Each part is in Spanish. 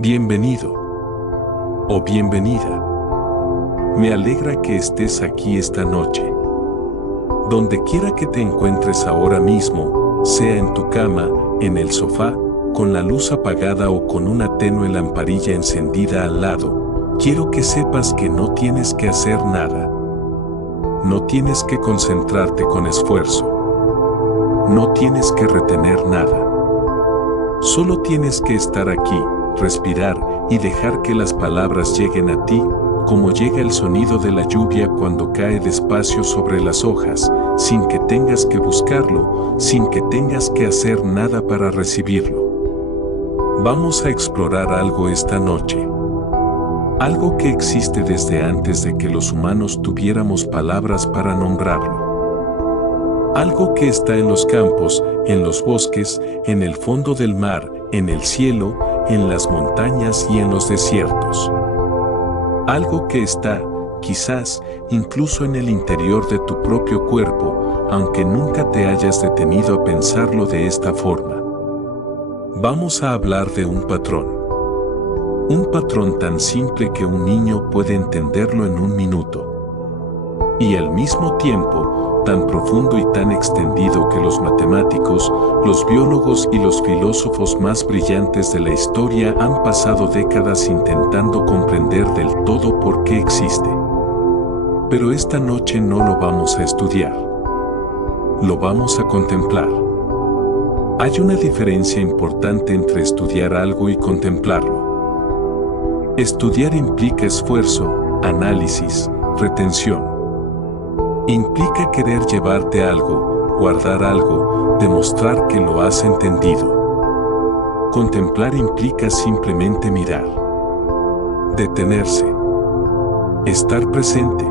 Bienvenido o bienvenida. Me alegra que estés aquí esta noche. Donde quiera que te encuentres ahora mismo, sea en tu cama, en el sofá, con la luz apagada o con una tenue lamparilla encendida al lado, quiero que sepas que no tienes que hacer nada. No tienes que concentrarte con esfuerzo. No tienes que retener nada. Solo tienes que estar aquí, respirar y dejar que las palabras lleguen a ti, como llega el sonido de la lluvia cuando cae despacio sobre las hojas, sin que tengas que buscarlo, sin que tengas que hacer nada para recibirlo. Vamos a explorar algo esta noche. Algo que existe desde antes de que los humanos tuviéramos palabras para nombrarlo. Algo que está en los campos, en los bosques, en el fondo del mar, en el cielo, en las montañas y en los desiertos. Algo que está, quizás, incluso en el interior de tu propio cuerpo, aunque nunca te hayas detenido a pensarlo de esta forma. Vamos a hablar de un patrón. Un patrón tan simple que un niño puede entenderlo en un minuto. Y al mismo tiempo, tan profundo y tan extendido que los matemáticos, los biólogos y los filósofos más brillantes de la historia han pasado décadas intentando comprender del todo por qué existe. Pero esta noche no lo vamos a estudiar. Lo vamos a contemplar. Hay una diferencia importante entre estudiar algo y contemplarlo. Estudiar implica esfuerzo, análisis, retención. Implica querer llevarte algo, guardar algo, demostrar que lo has entendido. Contemplar implica simplemente mirar. Detenerse. Estar presente.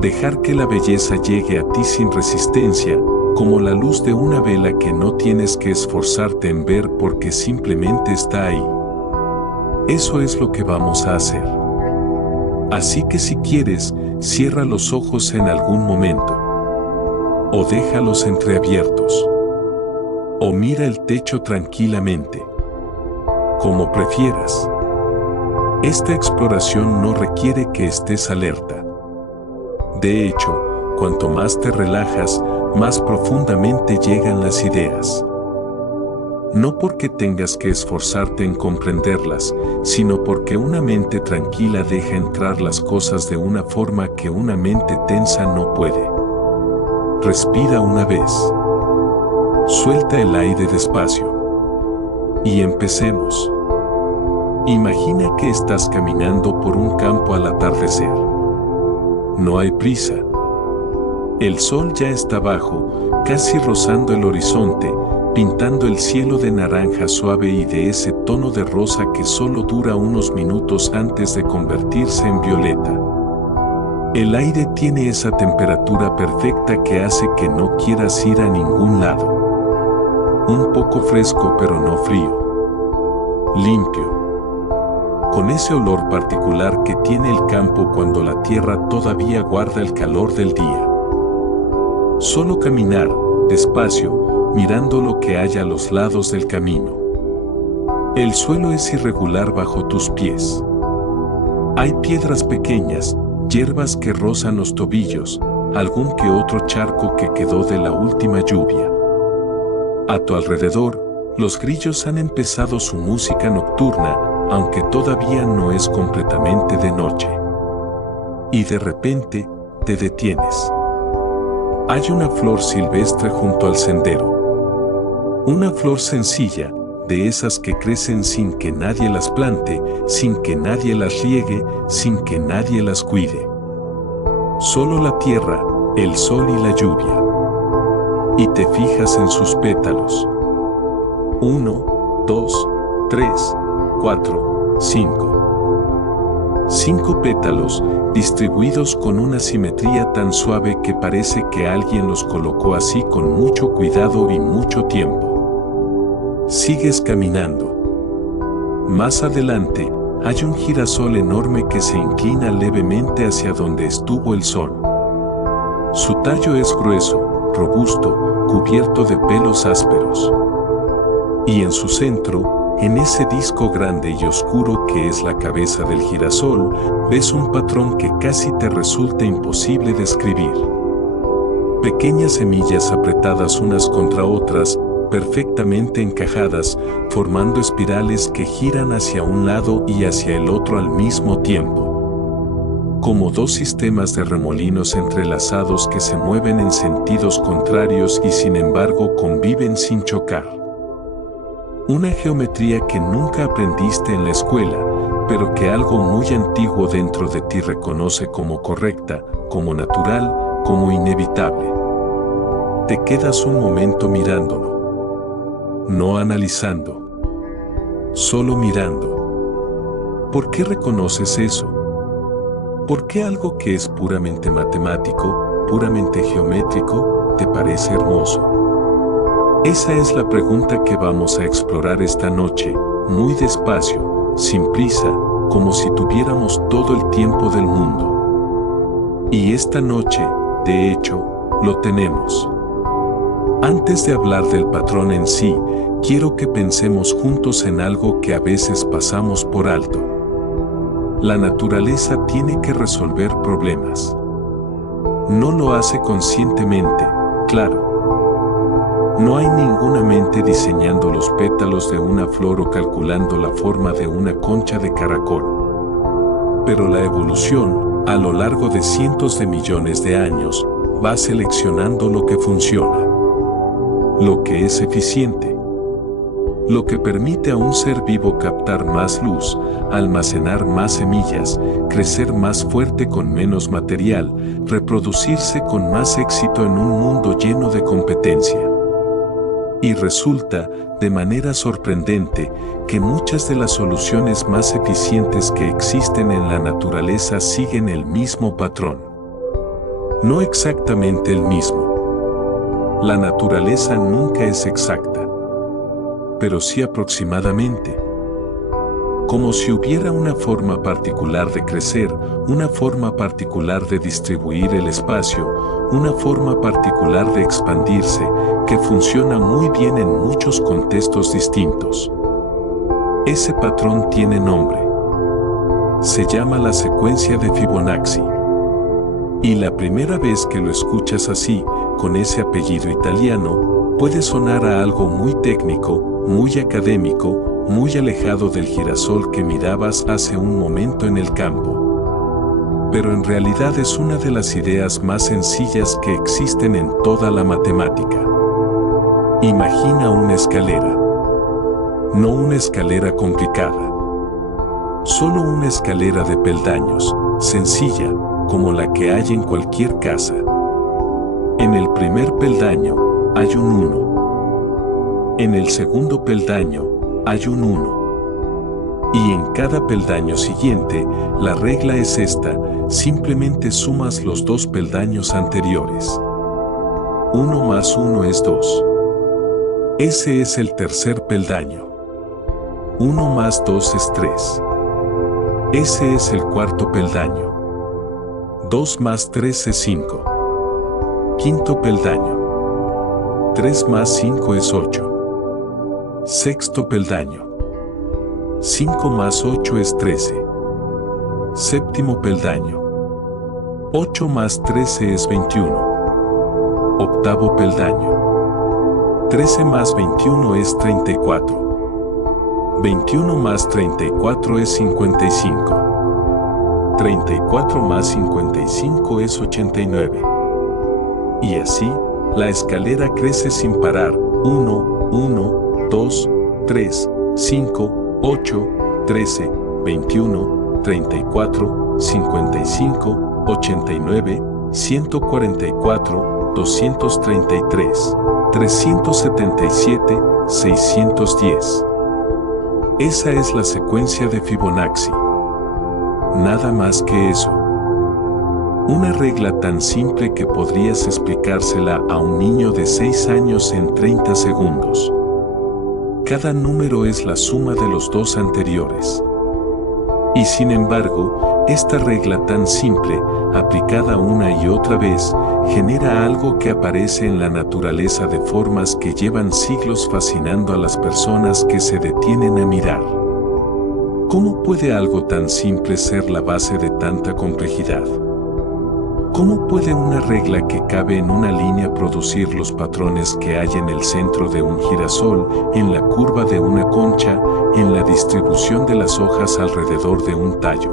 Dejar que la belleza llegue a ti sin resistencia, como la luz de una vela que no tienes que esforzarte en ver porque simplemente está ahí. Eso es lo que vamos a hacer. Así que si quieres, cierra los ojos en algún momento. O déjalos entreabiertos. O mira el techo tranquilamente. Como prefieras. Esta exploración no requiere que estés alerta. De hecho, cuanto más te relajas, más profundamente llegan las ideas. No porque tengas que esforzarte en comprenderlas, sino porque una mente tranquila deja entrar las cosas de una forma que una mente tensa no puede. Respira una vez. Suelta el aire despacio. Y empecemos. Imagina que estás caminando por un campo al atardecer. No hay prisa. El sol ya está bajo, casi rozando el horizonte, pintando el cielo de naranja suave y de ese tono de rosa que solo dura unos minutos antes de convertirse en violeta. El aire tiene esa temperatura perfecta que hace que no quieras ir a ningún lado. Un poco fresco pero no frío. Limpio. Con ese olor particular que tiene el campo cuando la tierra todavía guarda el calor del día. Solo caminar, despacio, mirando lo que hay a los lados del camino. El suelo es irregular bajo tus pies. Hay piedras pequeñas, hierbas que rozan los tobillos, algún que otro charco que quedó de la última lluvia. A tu alrededor, los grillos han empezado su música nocturna, aunque todavía no es completamente de noche. Y de repente, te detienes. Hay una flor silvestre junto al sendero. Una flor sencilla, de esas que crecen sin que nadie las plante, sin que nadie las riegue, sin que nadie las cuide. Solo la tierra, el sol y la lluvia. Y te fijas en sus pétalos. 1, 2, 3, 4, 5. 5 pétalos, distribuidos con una simetría tan suave que parece que alguien los colocó así con mucho cuidado y mucho tiempo. Sigues caminando. Más adelante, hay un girasol enorme que se inclina levemente hacia donde estuvo el sol. Su tallo es grueso, robusto, cubierto de pelos ásperos. Y en su centro, en ese disco grande y oscuro que es la cabeza del girasol, ves un patrón que casi te resulta imposible describir. Pequeñas semillas apretadas unas contra otras, perfectamente encajadas, formando espirales que giran hacia un lado y hacia el otro al mismo tiempo. Como dos sistemas de remolinos entrelazados que se mueven en sentidos contrarios y sin embargo conviven sin chocar. Una geometría que nunca aprendiste en la escuela, pero que algo muy antiguo dentro de ti reconoce como correcta, como natural, como inevitable. Te quedas un momento mirándolo, no analizando, solo mirando. ¿Por qué reconoces eso? ¿Por qué algo que es puramente matemático, puramente geométrico, te parece hermoso? Esa es la pregunta que vamos a explorar esta noche, muy despacio, sin prisa, como si tuviéramos todo el tiempo del mundo. Y esta noche, de hecho, lo tenemos. Antes de hablar del patrón en sí, quiero que pensemos juntos en algo que a veces pasamos por alto. La naturaleza tiene que resolver problemas. No lo hace conscientemente, claro. No hay ninguna mente diseñando los pétalos de una flor o calculando la forma de una concha de caracol. Pero la evolución, a lo largo de cientos de millones de años, va seleccionando lo que funciona, lo que es eficiente, lo que permite a un ser vivo captar más luz, almacenar más semillas, crecer más fuerte con menos material, reproducirse con más éxito en un mundo lleno de competencia. Y resulta, de manera sorprendente, que muchas de las soluciones más eficientes que existen en la naturaleza siguen el mismo patrón. No exactamente el mismo. La naturaleza nunca es exacta, pero sí aproximadamente. Como si hubiera una forma particular de crecer, una forma particular de distribuir el espacio, una forma particular de expandirse, que funciona muy bien en muchos contextos distintos. Ese patrón tiene nombre. Se llama la secuencia de Fibonacci. Y la primera vez que lo escuchas así, con ese apellido italiano, puede sonar a algo muy técnico, muy académico, muy alejado del girasol que mirabas hace un momento en el campo. Pero en realidad es una de las ideas más sencillas que existen en toda la matemática. Imagina una escalera. No una escalera complicada. Solo una escalera de peldaños, sencilla, como la que hay en cualquier casa. En el primer peldaño hay un 1. En el segundo peldaño hay un 1. Y en cada peldaño siguiente, la regla es esta, simplemente sumas los dos peldaños anteriores. 1 más 1 es 2. Ese es el tercer peldaño. 1 más 2 es 3. Ese es el cuarto peldaño. 2 más 3 es 5. Quinto peldaño. 3 más 5 es 8. Sexto peldaño. 5 más 8 es 13. Séptimo peldaño. 8 más 13 es 21. Octavo peldaño. 13 más 21 es 34. 21 más 34 es 55. 34 más 55 es 89. Y así, la escalera crece sin parar. 1, 1, 2, 3, 5, 8, 13, 21, 34, 55, 89, 144, 233, 377, 610. Esa es la secuencia de Fibonacci. Nada más que eso. Una regla tan simple que podrías explicársela a un niño de 6 años en 30 segundos. Cada número es la suma de los dos anteriores. Y sin embargo, esta regla tan simple, aplicada una y otra vez, genera algo que aparece en la naturaleza de formas que llevan siglos fascinando a las personas que se detienen a mirar. ¿Cómo puede algo tan simple ser la base de tanta complejidad? ¿Cómo puede una regla que cabe en una línea producir los patrones que hay en el centro de un girasol, en la curva de una concha, en la distribución de las hojas alrededor de un tallo?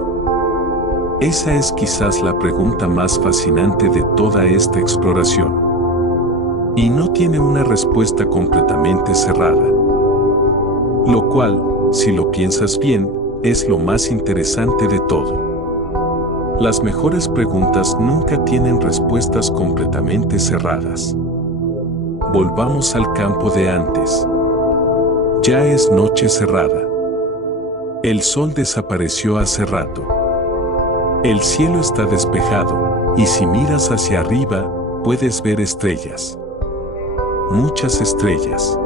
Esa es quizás la pregunta más fascinante de toda esta exploración. Y no tiene una respuesta completamente cerrada. Lo cual, si lo piensas bien, es lo más interesante de todo. Las mejores preguntas nunca tienen respuestas completamente cerradas. Volvamos al campo de antes. Ya es noche cerrada. El sol desapareció hace rato. El cielo está despejado, y si miras hacia arriba, puedes ver estrellas. Muchas estrellas.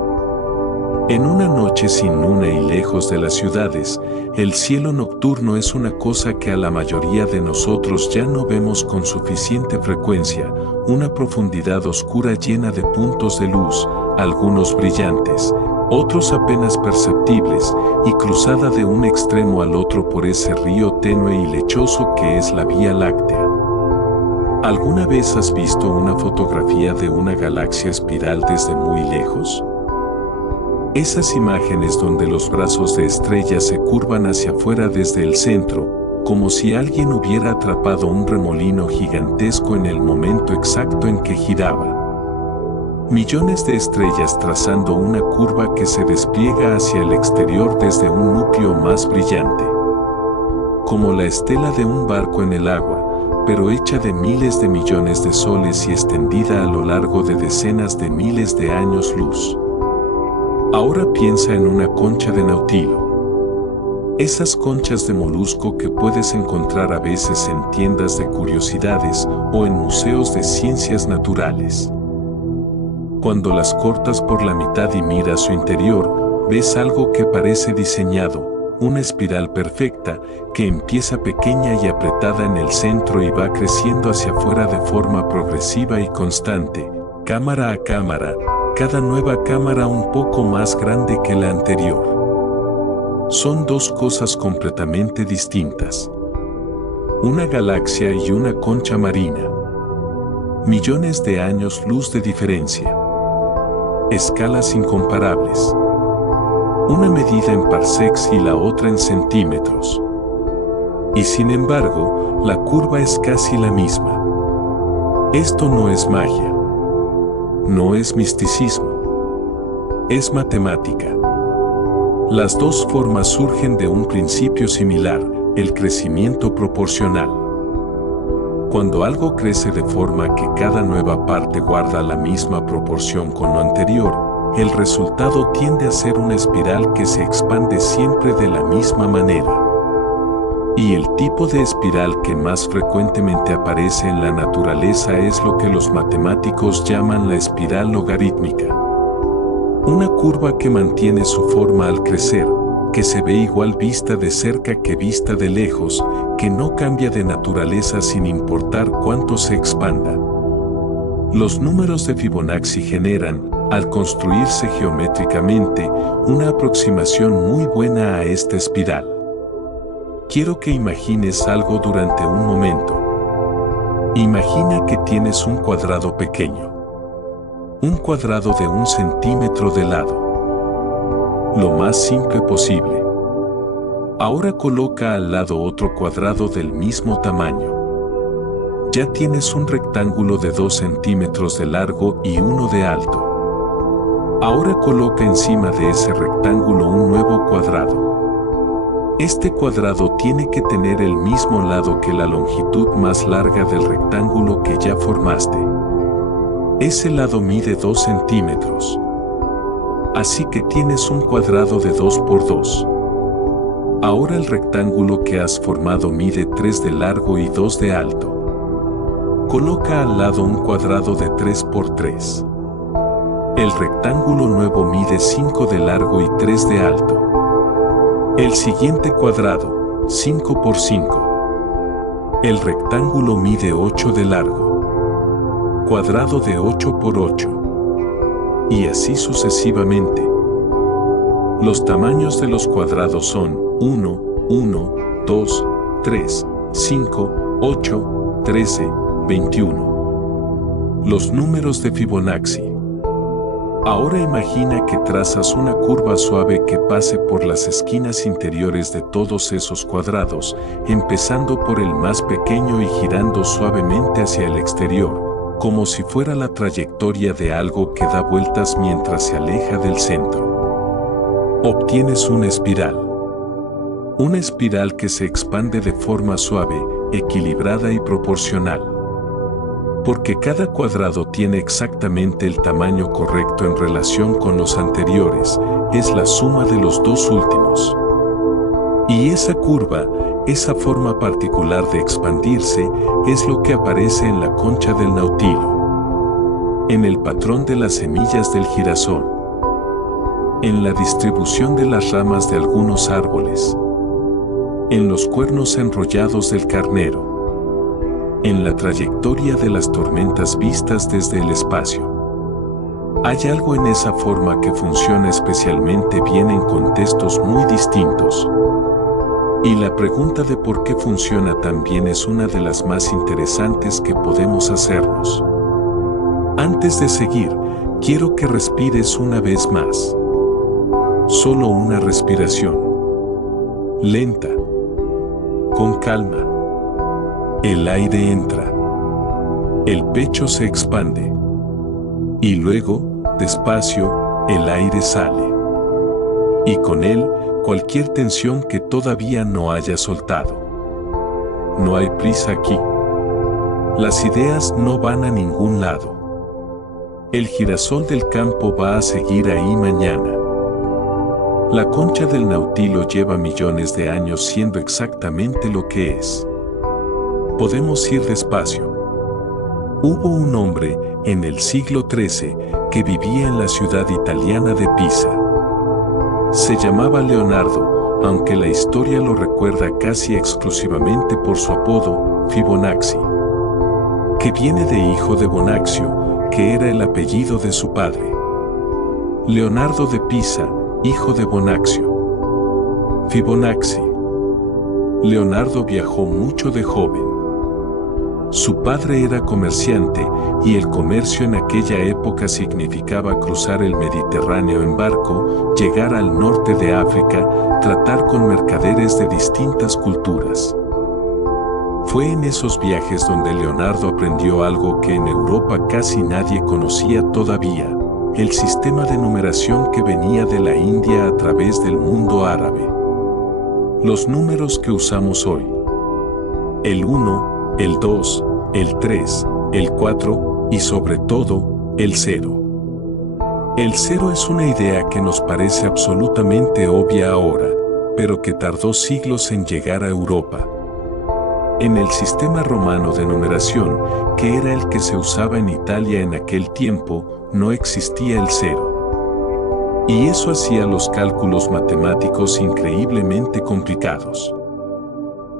En una noche sin luna y lejos de las ciudades, el cielo nocturno es una cosa que a la mayoría de nosotros ya no vemos con suficiente frecuencia, una profundidad oscura llena de puntos de luz, algunos brillantes, otros apenas perceptibles, y cruzada de un extremo al otro por ese río tenue y lechoso que es la Vía Láctea. ¿Alguna vez has visto una fotografía de una galaxia espiral desde muy lejos? Esas imágenes donde los brazos de estrellas se curvan hacia afuera desde el centro, como si alguien hubiera atrapado un remolino gigantesco en el momento exacto en que giraba. Millones de estrellas trazando una curva que se despliega hacia el exterior desde un núcleo más brillante. Como la estela de un barco en el agua, pero hecha de miles de millones de soles y extendida a lo largo de decenas de miles de años luz. Ahora piensa en una concha de nautilo. Esas conchas de molusco que puedes encontrar a veces en tiendas de curiosidades o en museos de ciencias naturales. Cuando las cortas por la mitad y miras su interior, ves algo que parece diseñado, una espiral perfecta que empieza pequeña y apretada en el centro y va creciendo hacia afuera de forma progresiva y constante, cámara a cámara, cada nueva cámara un poco más grande que la anterior. Son dos cosas completamente distintas. Una galaxia y una concha marina. Millones de años luz de diferencia. Escalas incomparables. Una medida en parsecs y la otra en centímetros. Y sin embargo, la curva es casi la misma. Esto no es magia. No es misticismo. Es matemática. Las dos formas surgen de un principio similar, el crecimiento proporcional. Cuando algo crece de forma que cada nueva parte guarda la misma proporción con lo anterior, el resultado tiende a ser una espiral que se expande siempre de la misma manera. Y el tipo de espiral que más frecuentemente aparece en la naturaleza es lo que los matemáticos llaman la espiral logarítmica. Una curva que mantiene su forma al crecer, que se ve igual vista de cerca que vista de lejos, que no cambia de naturaleza sin importar cuánto se expanda. Los números de Fibonacci generan, al construirse geométricamente, una aproximación muy buena a esta espiral. Quiero que imagines algo durante un momento. Imagina que tienes un cuadrado pequeño. Un cuadrado de 1 centímetro de lado. Lo más simple posible. Ahora coloca al lado otro cuadrado del mismo tamaño. Ya tienes un rectángulo de 2 centímetros de largo y 1 de alto. Ahora coloca encima de ese rectángulo un nuevo cuadrado. Este cuadrado tiene que tener el mismo lado que la longitud más larga del rectángulo que ya formaste. Ese lado mide 2 centímetros. Así que tienes un cuadrado de 2 por 2. Ahora el rectángulo que has formado mide 3 de largo y 2 de alto. Coloca al lado un cuadrado de 3 por 3. El rectángulo nuevo mide 5 de largo y 3 de alto. El siguiente cuadrado, 5 por 5. El rectángulo mide 8 de largo. cuadrado de 8 por 8. Y así sucesivamente. Los tamaños de los cuadrados son 1, 1, 2, 3, 5, 8, 13, 21. Los números de Fibonacci. Ahora imagina que trazas una curva suave que pase por las esquinas interiores de todos esos cuadrados, empezando por el más pequeño y girando suavemente hacia el exterior, como si fuera la trayectoria de algo que da vueltas mientras se aleja del centro. Obtienes una espiral. Una espiral que se expande de forma suave, equilibrada y proporcional. Porque cada cuadrado tiene exactamente el tamaño correcto en relación con los anteriores, es la suma de los dos últimos. Y esa curva, esa forma particular de expandirse, es lo que aparece en la concha del nautilo, en el patrón de las semillas del girasol, en la distribución de las ramas de algunos árboles, en los cuernos enrollados del carnero, en la trayectoria de las tormentas vistas desde el espacio. Hay algo en esa forma que funciona especialmente bien en contextos muy distintos. Y la pregunta de por qué funciona tan bien es una de las más interesantes que podemos hacernos. Antes de seguir, quiero que respires una vez más. Solo una respiración. Lenta. Con calma. El aire entra. El pecho se expande. Y luego, despacio, el aire sale. Y con él, cualquier tensión que todavía no haya soltado. No hay prisa aquí. Las ideas no van a ningún lado. El girasol del campo va a seguir ahí mañana. La concha del nautilo lleva millones de años siendo exactamente lo que es. Podemos ir despacio. Hubo un hombre, en el siglo XIII, que vivía en la ciudad italiana de Pisa. Se llamaba Leonardo, aunque la historia lo recuerda casi exclusivamente por su apodo, Fibonacci, que viene de hijo de Bonaccio, que era el apellido de su padre. Leonardo de Pisa, hijo de Bonaccio. Fibonacci. Leonardo viajó mucho de joven. Su padre era comerciante, y el comercio en aquella época significaba cruzar el Mediterráneo en barco, llegar al norte de África, tratar con mercaderes de distintas culturas. Fue en esos viajes donde Leonardo aprendió algo que en Europa casi nadie conocía todavía: el sistema de numeración que venía de la India a través del mundo árabe. Los números que usamos hoy. El 1, el 2, el 3, el 4 y sobre todo, el 0. El 0 es una idea que nos parece absolutamente obvia ahora, pero que tardó siglos en llegar a Europa. En el sistema romano de numeración, que era el que se usaba en Italia en aquel tiempo, no existía el 0. Y eso hacía los cálculos matemáticos increíblemente complicados.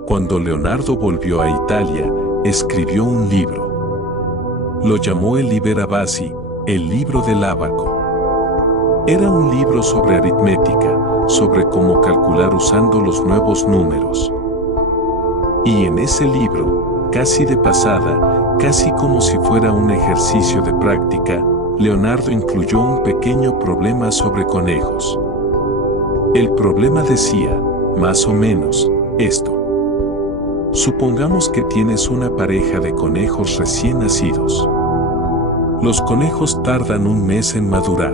Cuando Leonardo volvió a Italia, escribió un libro. Lo llamó el Liber Abaci, el libro del ábaco. Era un libro sobre aritmética, sobre cómo calcular usando los nuevos números. Y en ese libro, casi de pasada, casi como si fuera un ejercicio de práctica, Leonardo incluyó un pequeño problema sobre conejos. El problema decía, más o menos, esto. Supongamos que tienes una pareja de conejos recién nacidos. Los conejos tardan un mes en madurar.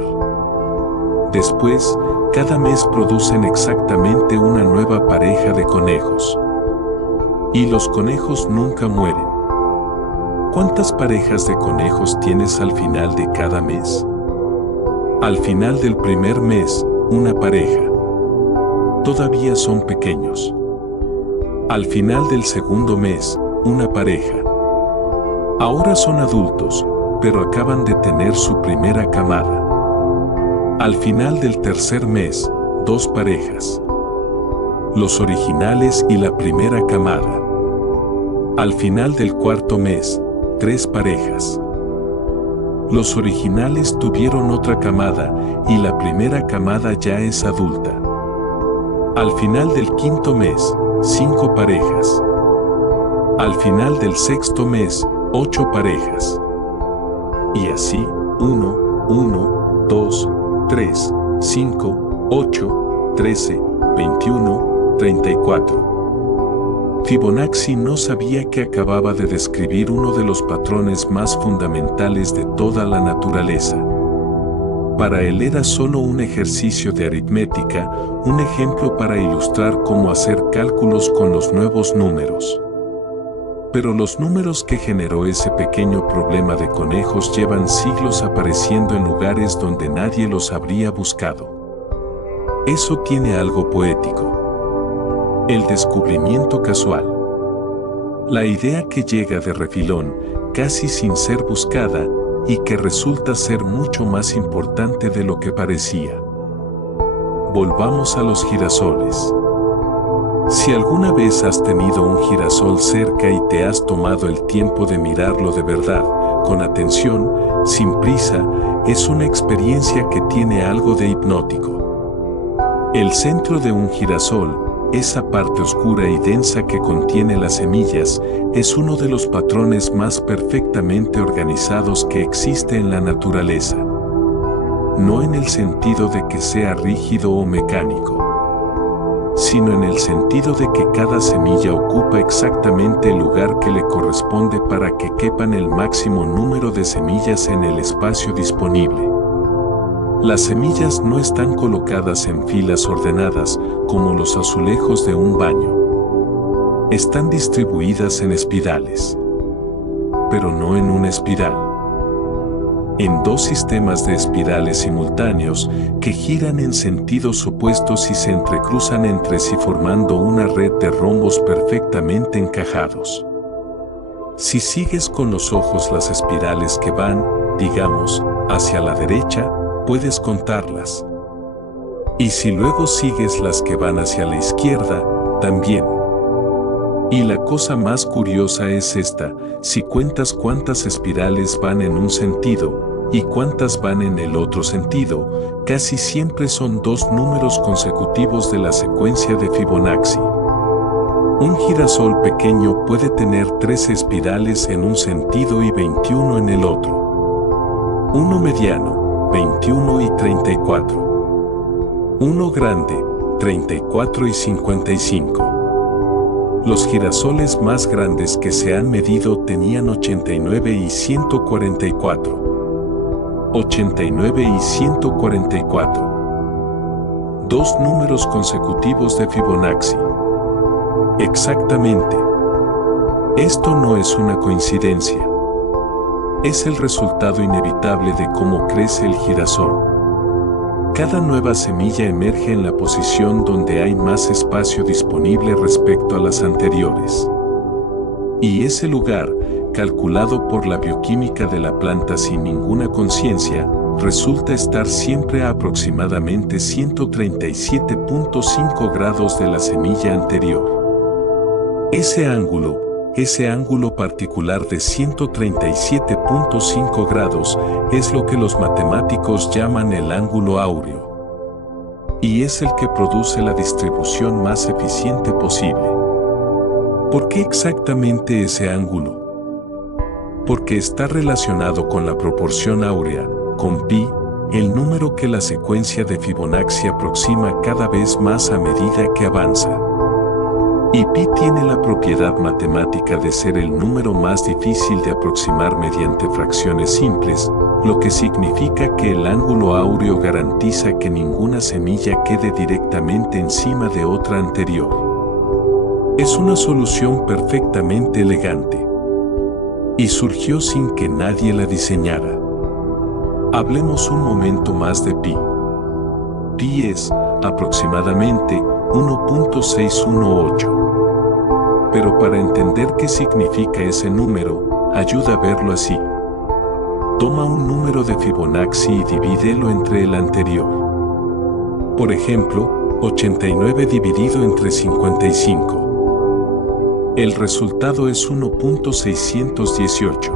Después, cada mes producen exactamente una nueva pareja de conejos. Y los conejos nunca mueren. ¿Cuántas parejas de conejos tienes al final de cada mes? Al final del primer mes, una pareja. Todavía son pequeños. Al final del segundo mes, una pareja. Ahora son adultos, pero acaban de tener su primera camada. Al final del tercer mes, 2 parejas. Los originales y la primera camada. Al final del cuarto mes, 3 parejas. Los originales tuvieron otra camada y la primera camada ya es adulta. Al final del quinto mes, 5 parejas. Al final del sexto mes, 8 parejas. Y así, 1, 1, 2, 3, 5, 8, 13, 21, 34. Fibonacci no sabía que acababa de describir uno de los patrones más fundamentales de toda la naturaleza. Para él era solo un ejercicio de aritmética, un ejemplo para ilustrar cómo hacer cálculos con los nuevos números. Pero los números que generó ese pequeño problema de conejos llevan siglos apareciendo en lugares donde nadie los habría buscado. Eso tiene algo poético. El descubrimiento casual. La idea que llega de refilón, casi sin ser buscada, y que resulta ser mucho más importante de lo que parecía. Volvamos a los girasoles. Si alguna vez has tenido un girasol cerca y te has tomado el tiempo de mirarlo de verdad, con atención, sin prisa, es una experiencia que tiene algo de hipnótico. El centro de un girasol, esa parte oscura y densa que contiene las semillas, es uno de los patrones más perfectamente organizados que existe en la naturaleza. No en el sentido de que sea rígido o mecánico, sino en el sentido de que cada semilla ocupa exactamente el lugar que le corresponde para que quepan el máximo número de semillas en el espacio disponible. Las semillas no están colocadas en filas ordenadas como los azulejos de un baño. Están distribuidas en espirales, pero no en una espiral. En 2 sistemas de espirales simultáneos que giran en sentidos opuestos y se entrecruzan entre sí formando una red de rombos perfectamente encajados. Si sigues con los ojos las espirales que van, digamos, hacia la derecha, puedes contarlas. Y si luego sigues las que van hacia la izquierda, también. Y la cosa más curiosa es esta: si cuentas cuántas espirales van en un sentido y cuántas van en el otro sentido, casi siempre son 2 números consecutivos de la secuencia de Fibonacci. Un girasol pequeño puede tener 13 espirales en un sentido y 21 en el otro. Uno mediano, 21 y 34. Uno grande, 34 y 55. Los girasoles más grandes que se han medido tenían 89 y 144. 89 y 144. 2 números consecutivos de Fibonacci. Exactamente. Esto no es una coincidencia. Es el resultado inevitable de cómo crece el girasol. Cada nueva semilla emerge en la posición donde hay más espacio disponible respecto a las anteriores. Y ese lugar, calculado por la bioquímica de la planta sin ninguna conciencia, resulta estar siempre a aproximadamente 137.5 grados de la semilla anterior. Ese ángulo particular de 137.5 grados es lo que los matemáticos llaman el ángulo áureo. Y es el que produce la distribución más eficiente posible. ¿Por qué exactamente ese ángulo? Porque está relacionado con la proporción áurea, con pi, el número que la secuencia de Fibonacci aproxima cada vez más a medida que avanza. Y pi tiene la propiedad matemática de ser el número más difícil de aproximar mediante fracciones simples, lo que significa que el ángulo áureo garantiza que ninguna semilla quede directamente encima de otra anterior. Es una solución perfectamente elegante. Y surgió sin que nadie la diseñara. Hablemos un momento más de pi. Pi es, aproximadamente, 1.618. Pero para entender qué significa ese número, ayuda a verlo así. Toma un número de Fibonacci y divídelo entre el anterior. Por ejemplo, 89 dividido entre 55. El resultado es 1.618.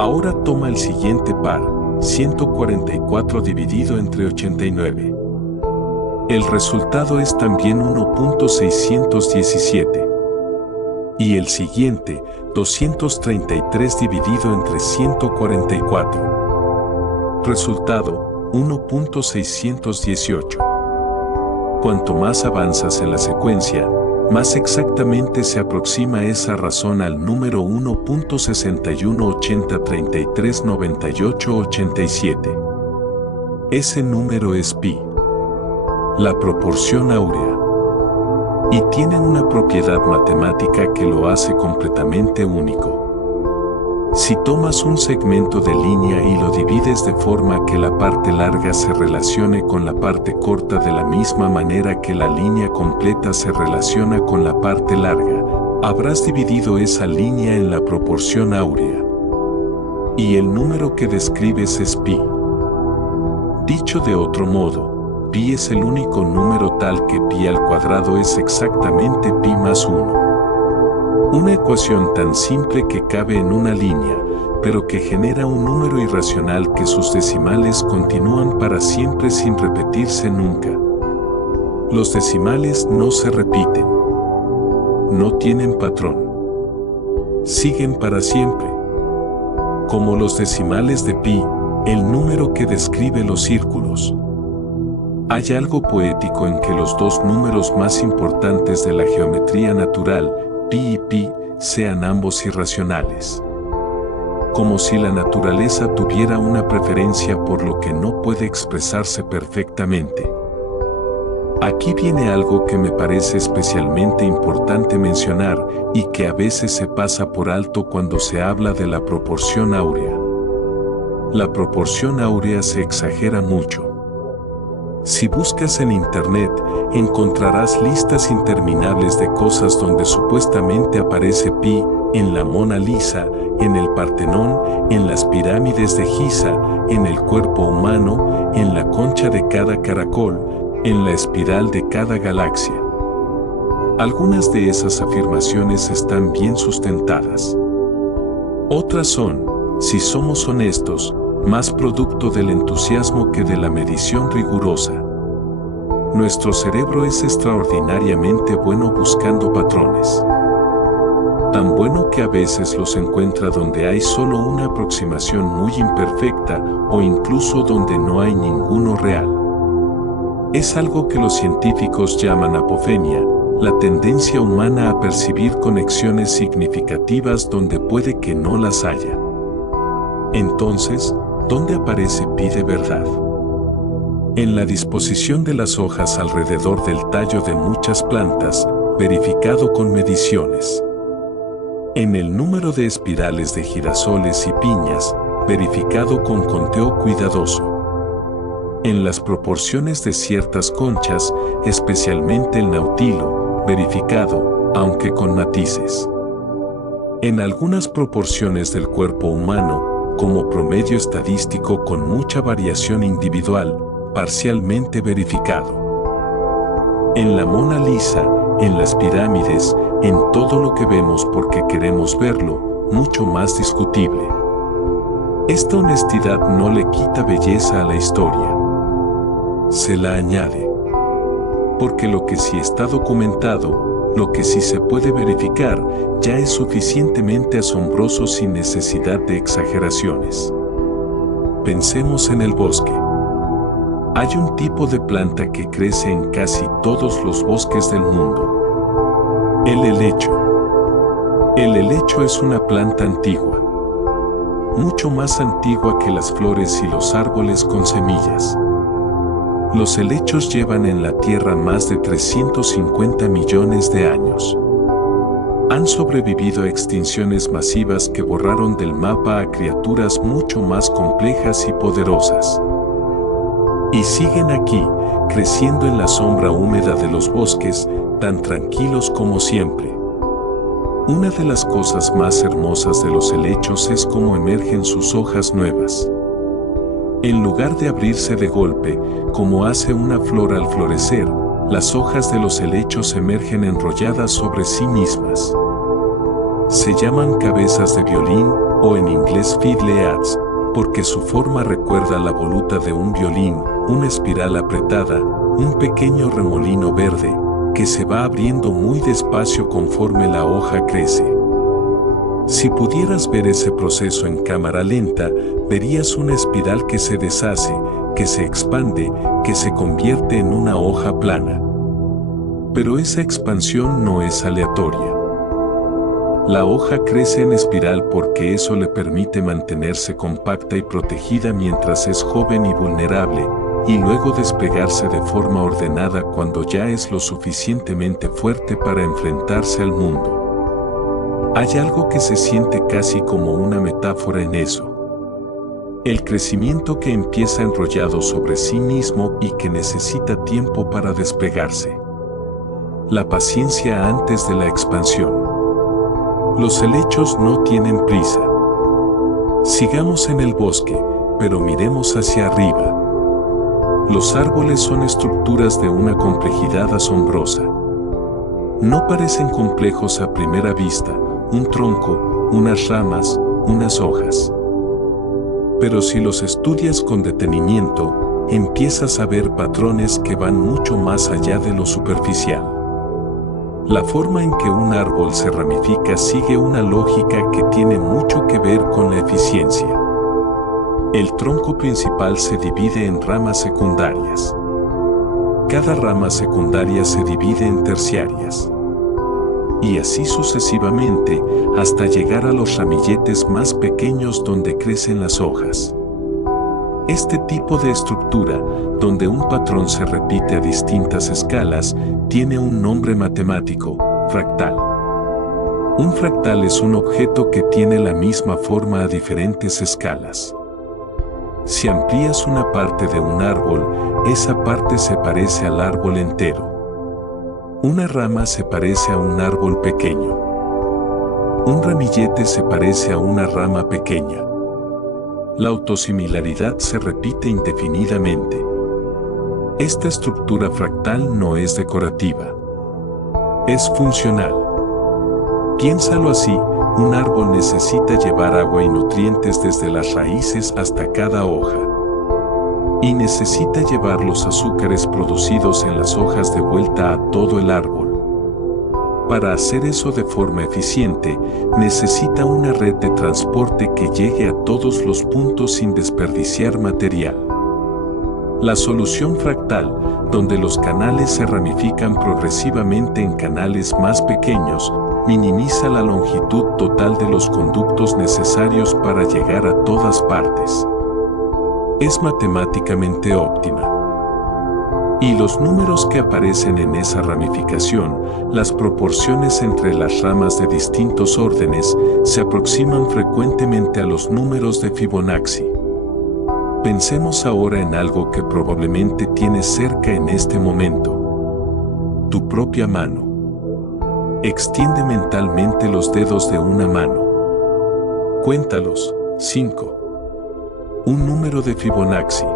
Ahora toma el siguiente par, 144 dividido entre 89. El resultado es también 1.617. Y el siguiente, 233 dividido entre 144. Resultado, 1.618. Cuanto más avanzas en la secuencia, más exactamente se aproxima esa razón al número 1.6180339887. Ese número es pi, la proporción áurea, y tiene una propiedad matemática que lo hace completamente único. Si tomas un segmento de línea y lo divides de forma que la parte larga se relacione con la parte corta de la misma manera que la línea completa se relaciona con la parte larga, habrás dividido esa línea en la proporción áurea. Y el número que describes es pi. Dicho de otro modo, pi es el único número tal que pi al cuadrado es exactamente pi más 1. Una ecuación tan simple que cabe en una línea, pero que genera un número irracional que sus decimales continúan para siempre sin repetirse nunca. Los decimales no se repiten. No tienen patrón. Siguen para siempre. Como los decimales de pi, el número que describe los círculos. Hay algo poético en que los dos números más importantes de la geometría natural, pi y pi, sean ambos irracionales. Como si la naturaleza tuviera una preferencia por lo que no puede expresarse perfectamente. Aquí viene algo que me parece especialmente importante mencionar y que a veces se pasa por alto cuando se habla de la proporción áurea. La proporción áurea se exagera mucho. Si buscas en internet, encontrarás listas interminables de cosas donde supuestamente aparece pi, en la Mona Lisa, en el Partenón, en las pirámides de Giza, en el cuerpo humano, en la concha de cada caracol, en la espiral de cada galaxia. Algunas de esas afirmaciones están bien sustentadas. Otras son, si somos honestos, más producto del entusiasmo que de la medición rigurosa. Nuestro cerebro es extraordinariamente bueno buscando patrones. Tan bueno que a veces los encuentra donde hay solo una aproximación muy imperfecta o incluso donde no hay ninguno real. Es algo que los científicos llaman apofenia, la tendencia humana a percibir conexiones significativas donde puede que no las haya. Entonces, ¿dónde aparece pi de verdad? En la disposición de las hojas alrededor del tallo de muchas plantas, verificado con mediciones. En el número de espirales de girasoles y piñas, verificado con conteo cuidadoso. En las proporciones de ciertas conchas, especialmente el nautilo, verificado, aunque con matices. En algunas proporciones del cuerpo humano, como promedio estadístico con mucha variación individual, parcialmente verificado. En la Mona Lisa, en las pirámides, en todo lo que vemos porque queremos verlo, mucho más discutible. Esta honestidad no le quita belleza a la historia. Se la añade. Porque lo que sí está documentado, lo que sí se puede verificar, ya es suficientemente asombroso sin necesidad de exageraciones. Pensemos en el bosque. Hay un tipo de planta que crece en casi todos los bosques del mundo. El helecho. El helecho es una planta antigua. Mucho más antigua que las flores y los árboles con semillas. Los helechos llevan en la Tierra más de 350 millones de años. Han sobrevivido a extinciones masivas que borraron del mapa a criaturas mucho más complejas y poderosas. Y siguen aquí, creciendo en la sombra húmeda de los bosques, tan tranquilos como siempre. Una de las cosas más hermosas de los helechos es cómo emergen sus hojas nuevas. En lugar de abrirse de golpe, como hace una flor al florecer, las hojas de los helechos emergen enrolladas sobre sí mismas. Se llaman cabezas de violín o en inglés fiddle heads, porque su forma recuerda la voluta de un violín, una espiral apretada, un pequeño remolino verde, que se va abriendo muy despacio conforme la hoja crece. Si pudieras ver ese proceso en cámara lenta, verías una espiral que se deshace, que se expande, que se convierte en una hoja plana. Pero esa expansión no es aleatoria. La hoja crece en espiral porque eso le permite mantenerse compacta y protegida mientras es joven y vulnerable, y luego despegarse de forma ordenada cuando ya es lo suficientemente fuerte para enfrentarse al mundo. Hay algo que se siente casi como una metáfora en eso. El crecimiento que empieza enrollado sobre sí mismo y que necesita tiempo para despegarse. La paciencia antes de la expansión. Los helechos no tienen prisa. Sigamos en el bosque, pero miremos hacia arriba. Los árboles son estructuras de una complejidad asombrosa. No parecen complejos a primera vista, un tronco, unas ramas, unas hojas. Pero si los estudias con detenimiento, empiezas a ver patrones que van mucho más allá de lo superficial. La forma en que un árbol se ramifica sigue una lógica que tiene mucho que ver con la eficiencia. El tronco principal se divide en ramas secundarias. Cada rama secundaria se divide en terciarias. Y así sucesivamente, hasta llegar a los ramilletes más pequeños donde crecen las hojas. Este tipo de estructura, donde un patrón se repite a distintas escalas, tiene un nombre matemático, fractal. Un fractal es un objeto que tiene la misma forma a diferentes escalas. Si amplías una parte de un árbol, esa parte se parece al árbol entero. Una rama se parece a un árbol pequeño. Un ramillete se parece a una rama pequeña. La autosimilaridad se repite indefinidamente. Esta estructura fractal no es decorativa. Es funcional. Piénsalo así, un árbol necesita llevar agua y nutrientes desde las raíces hasta cada hoja. Y necesita llevar los azúcares producidos en las hojas de vuelta a todo el árbol. Para hacer eso de forma eficiente, necesita una red de transporte que llegue a todos los puntos sin desperdiciar material. La solución fractal, donde los canales se ramifican progresivamente en canales más pequeños, minimiza la longitud total de los conductos necesarios para llegar a todas partes. Es matemáticamente óptima. Y los números que aparecen en esa ramificación, las proporciones entre las ramas de distintos órdenes, se aproximan frecuentemente a los números de Fibonacci. Pensemos ahora en algo que probablemente tienes cerca en este momento. Tu propia mano. Extiende mentalmente los dedos de una mano. Cuéntalos, 5. Un número de Fibonacci.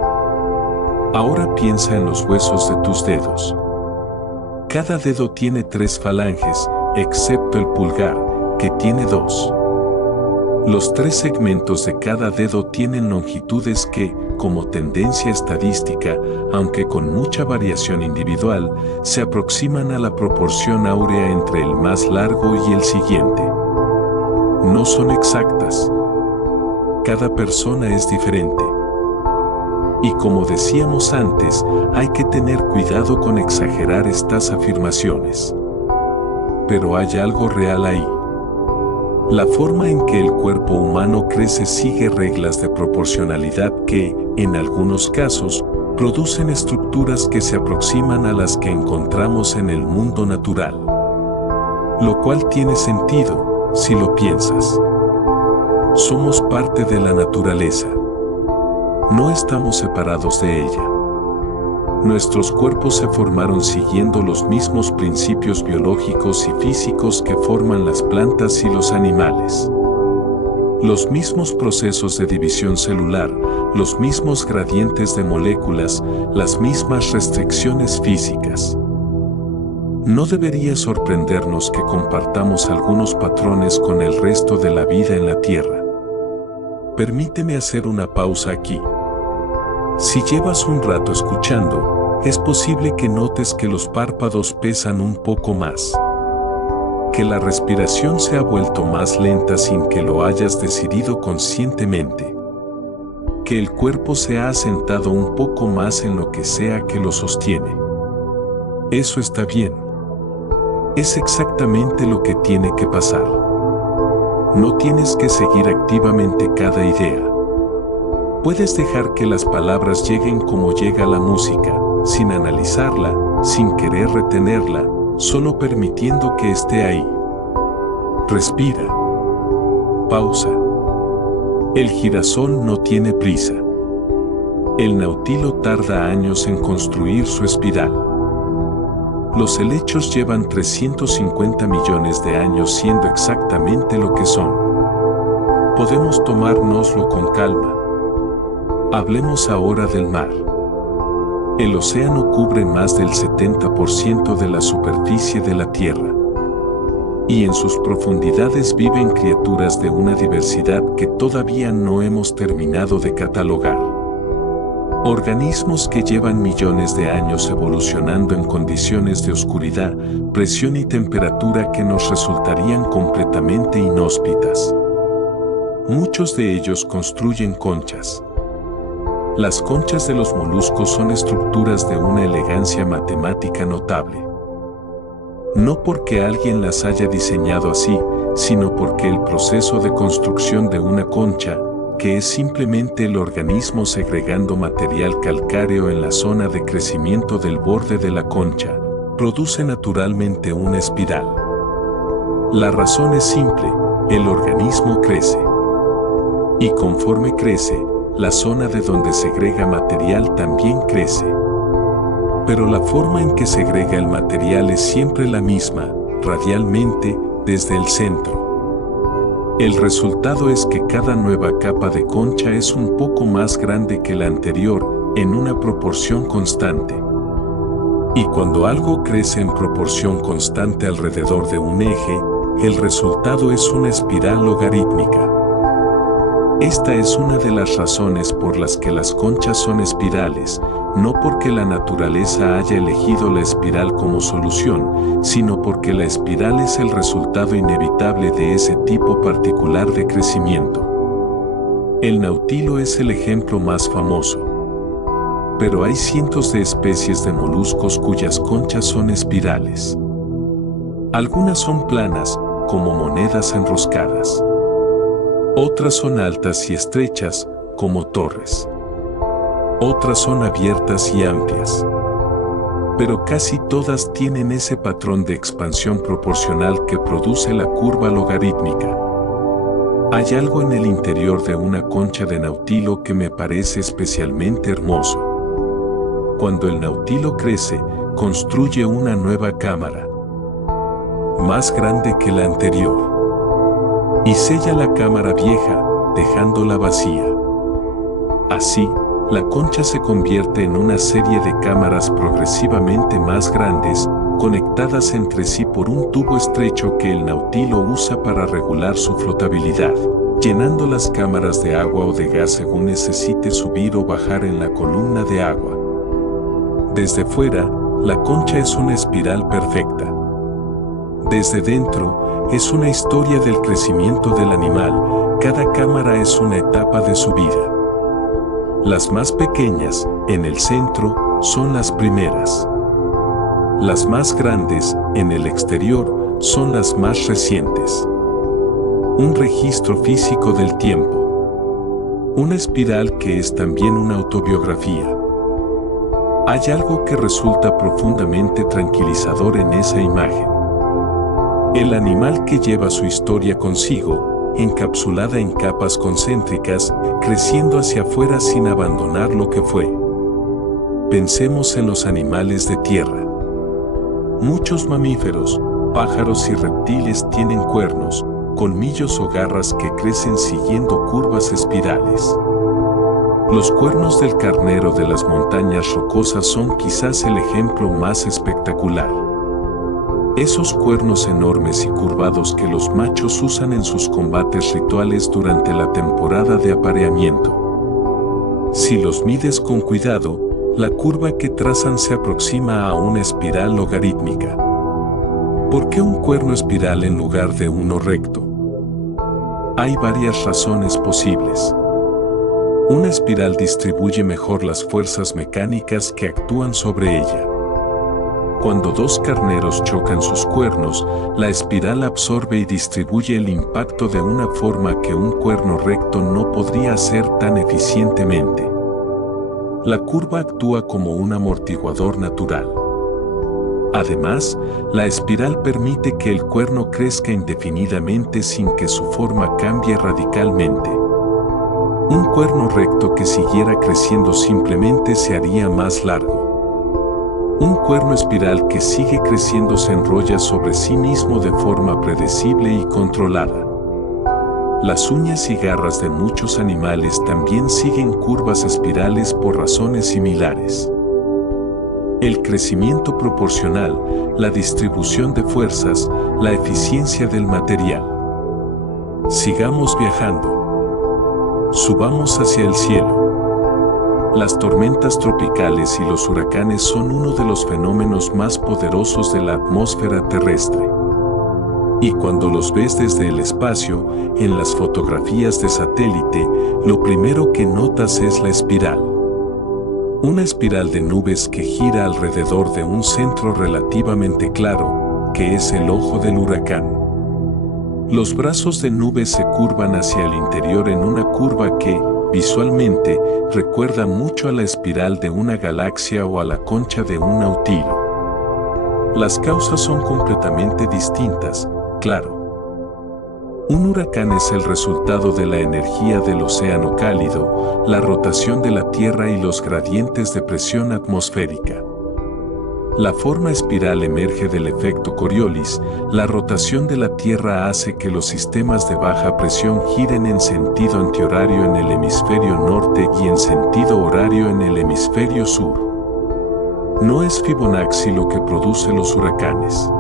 Ahora piensa en los huesos de tus dedos. Cada dedo tiene 3 falanges, excepto el pulgar, que tiene 2. Los 3 segmentos de cada dedo tienen longitudes que, como tendencia estadística, aunque con mucha variación individual, se aproximan a la proporción áurea entre el más largo y el siguiente. No son exactas. Cada persona es diferente. Y como decíamos antes, hay que tener cuidado con exagerar estas afirmaciones. Pero hay algo real ahí. La forma en que el cuerpo humano crece sigue reglas de proporcionalidad que, en algunos casos, producen estructuras que se aproximan a las que encontramos en el mundo natural. Lo cual tiene sentido, si lo piensas. Somos parte de la naturaleza. No estamos separados de ella. Nuestros cuerpos se formaron siguiendo los mismos principios biológicos y físicos que forman las plantas y los animales. Los mismos procesos de división celular, los mismos gradientes de moléculas, las mismas restricciones físicas. No debería sorprendernos que compartamos algunos patrones con el resto de la vida en la Tierra. Permíteme hacer una pausa aquí. Si llevas un rato escuchando, es posible que notes que los párpados pesan un poco más, que la respiración se ha vuelto más lenta sin que lo hayas decidido conscientemente, que el cuerpo se ha asentado un poco más en lo que sea que lo sostiene. Eso está bien. Es exactamente lo que tiene que pasar. No tienes que seguir activamente cada idea. Puedes dejar que las palabras lleguen como llega la música, sin analizarla, sin querer retenerla, solo permitiendo que esté ahí. Respira. Pausa. El girasol no tiene prisa. El nautilo tarda años en construir su espiral. Los helechos llevan 350 millones de años siendo exactamente lo que son. Podemos tomárnoslo con calma. Hablemos ahora del mar. El océano cubre más del 70% de la superficie de la Tierra. Y en sus profundidades viven criaturas de una diversidad que todavía no hemos terminado de catalogar. Organismos que llevan millones de años evolucionando en condiciones de oscuridad, presión y temperatura que nos resultarían completamente inhóspitas. Muchos de ellos construyen conchas. Las conchas de los moluscos son estructuras de una elegancia matemática notable. No porque alguien las haya diseñado así, sino porque el proceso de construcción de una concha, que es simplemente el organismo segregando material calcáreo en la zona de crecimiento del borde de la concha, produce naturalmente una espiral. La razón es simple, el organismo crece. Y conforme crece, la zona de donde segrega material también crece. Pero la forma en que segrega el material es siempre la misma, radialmente, desde el centro. El resultado es que cada nueva capa de concha es un poco más grande que la anterior, en una proporción constante. Y cuando algo crece en proporción constante alrededor de un eje, el resultado es una espiral logarítmica. Esta es una de las razones por las que las conchas son espirales, no porque la naturaleza haya elegido la espiral como solución, sino porque la espiral es el resultado inevitable de ese tipo particular de crecimiento. El nautilo es el ejemplo más famoso. Pero hay cientos de especies de moluscos cuyas conchas son espirales. Algunas son planas, como monedas enroscadas. Otras son altas y estrechas, como torres. Otras son abiertas y amplias. Pero casi todas tienen ese patrón de expansión proporcional que produce la curva logarítmica. Hay algo en el interior de una concha de nautilo que me parece especialmente hermoso. Cuando el nautilo crece, construye una nueva cámara, más grande que la anterior. Y sella la cámara vieja, dejándola vacía. Así, la concha se convierte en una serie de cámaras progresivamente más grandes, conectadas entre sí por un tubo estrecho que el nautilo usa para regular su flotabilidad, llenando las cámaras de agua o de gas según necesite subir o bajar en la columna de agua. Desde fuera, la concha es una espiral perfecta. Desde dentro, es una historia del crecimiento del animal, cada cámara es una etapa de su vida. Las más pequeñas, en el centro, son las primeras. Las más grandes, en el exterior, son las más recientes. Un registro físico del tiempo. Una espiral que es también una autobiografía. Hay algo que resulta profundamente tranquilizador en esa imagen. El animal que lleva su historia consigo, encapsulada en capas concéntricas, creciendo hacia afuera sin abandonar lo que fue. Pensemos en los animales de tierra. Muchos mamíferos, pájaros y reptiles tienen cuernos, colmillos o garras que crecen siguiendo curvas espirales. Los cuernos del carnero de las montañas rocosas son quizás el ejemplo más espectacular. Esos cuernos enormes y curvados que los machos usan en sus combates rituales durante la temporada de apareamiento. Si los mides con cuidado, la curva que trazan se aproxima a una espiral logarítmica. ¿Por qué un cuerno espiral en lugar de uno recto? Hay varias razones posibles. Una espiral distribuye mejor las fuerzas mecánicas que actúan sobre ella. Cuando dos carneros chocan sus cuernos, la espiral absorbe y distribuye el impacto de una forma que un cuerno recto no podría hacer tan eficientemente. La curva actúa como un amortiguador natural. Además, la espiral permite que el cuerno crezca indefinidamente sin que su forma cambie radicalmente. Un cuerno recto que siguiera creciendo simplemente se haría más largo. Un cuerno espiral que sigue creciendo se enrolla sobre sí mismo de forma predecible y controlada. Las uñas y garras de muchos animales también siguen curvas espirales por razones similares. El crecimiento proporcional, la distribución de fuerzas, la eficiencia del material. Sigamos viajando. Subamos hacia el cielo. Las tormentas tropicales y los huracanes son uno de los fenómenos más poderosos de la atmósfera terrestre. Y cuando los ves desde el espacio, en las fotografías de satélite, lo primero que notas es la espiral. Una espiral de nubes que gira alrededor de un centro relativamente claro, que es el ojo del huracán. Los brazos de nubes se curvan hacia el interior en una curva que, visualmente, recuerda mucho a la espiral de una galaxia o a la concha de un nautilo. Las causas son completamente distintas, claro. Un huracán es el resultado de la energía del océano cálido, la rotación de la Tierra y los gradientes de presión atmosférica. La forma espiral emerge del efecto Coriolis. La rotación de la Tierra hace que los sistemas de baja presión giren en sentido antihorario en el hemisferio norte y en sentido horario en el hemisferio sur. No es Fibonacci lo que produce los huracanes.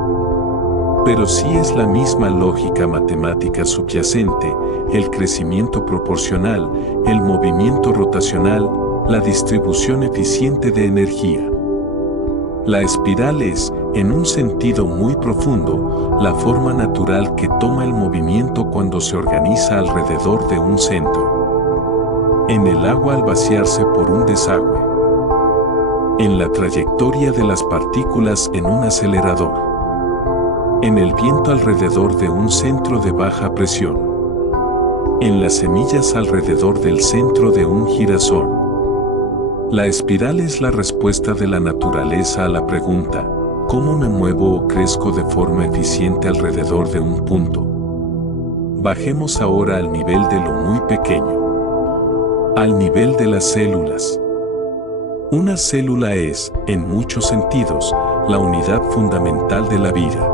Pero sí es la misma lógica matemática subyacente, el crecimiento proporcional, el movimiento rotacional, la distribución eficiente de energía. La espiral es, en un sentido muy profundo, la forma natural que toma el movimiento cuando se organiza alrededor de un centro. En el agua al vaciarse por un desagüe. En la trayectoria de las partículas en un acelerador. En el viento alrededor de un centro de baja presión. En las semillas alrededor del centro de un girasol. La espiral es la respuesta de la naturaleza a la pregunta, ¿cómo me muevo o crezco de forma eficiente alrededor de un punto? Bajemos ahora al nivel de lo muy pequeño. Al nivel de las células. Una célula es, en muchos sentidos, la unidad fundamental de la vida.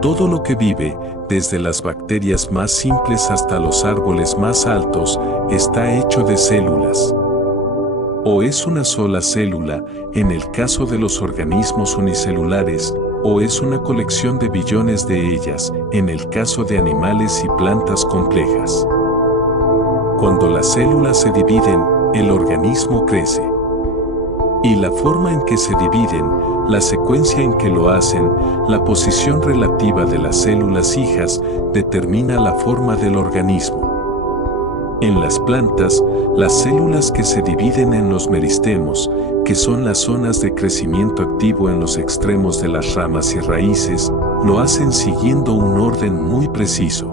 Todo lo que vive, desde las bacterias más simples hasta los árboles más altos, está hecho de células. O es una sola célula, en el caso de los organismos unicelulares, o es una colección de billones de ellas, en el caso de animales y plantas complejas. Cuando las células se dividen, el organismo crece. Y la forma en que se dividen, la secuencia en que lo hacen, la posición relativa de las células hijas, determina la forma del organismo. En las plantas, las células que se dividen en los meristemos, que son las zonas de crecimiento activo en los extremos de las ramas y raíces, lo hacen siguiendo un orden muy preciso.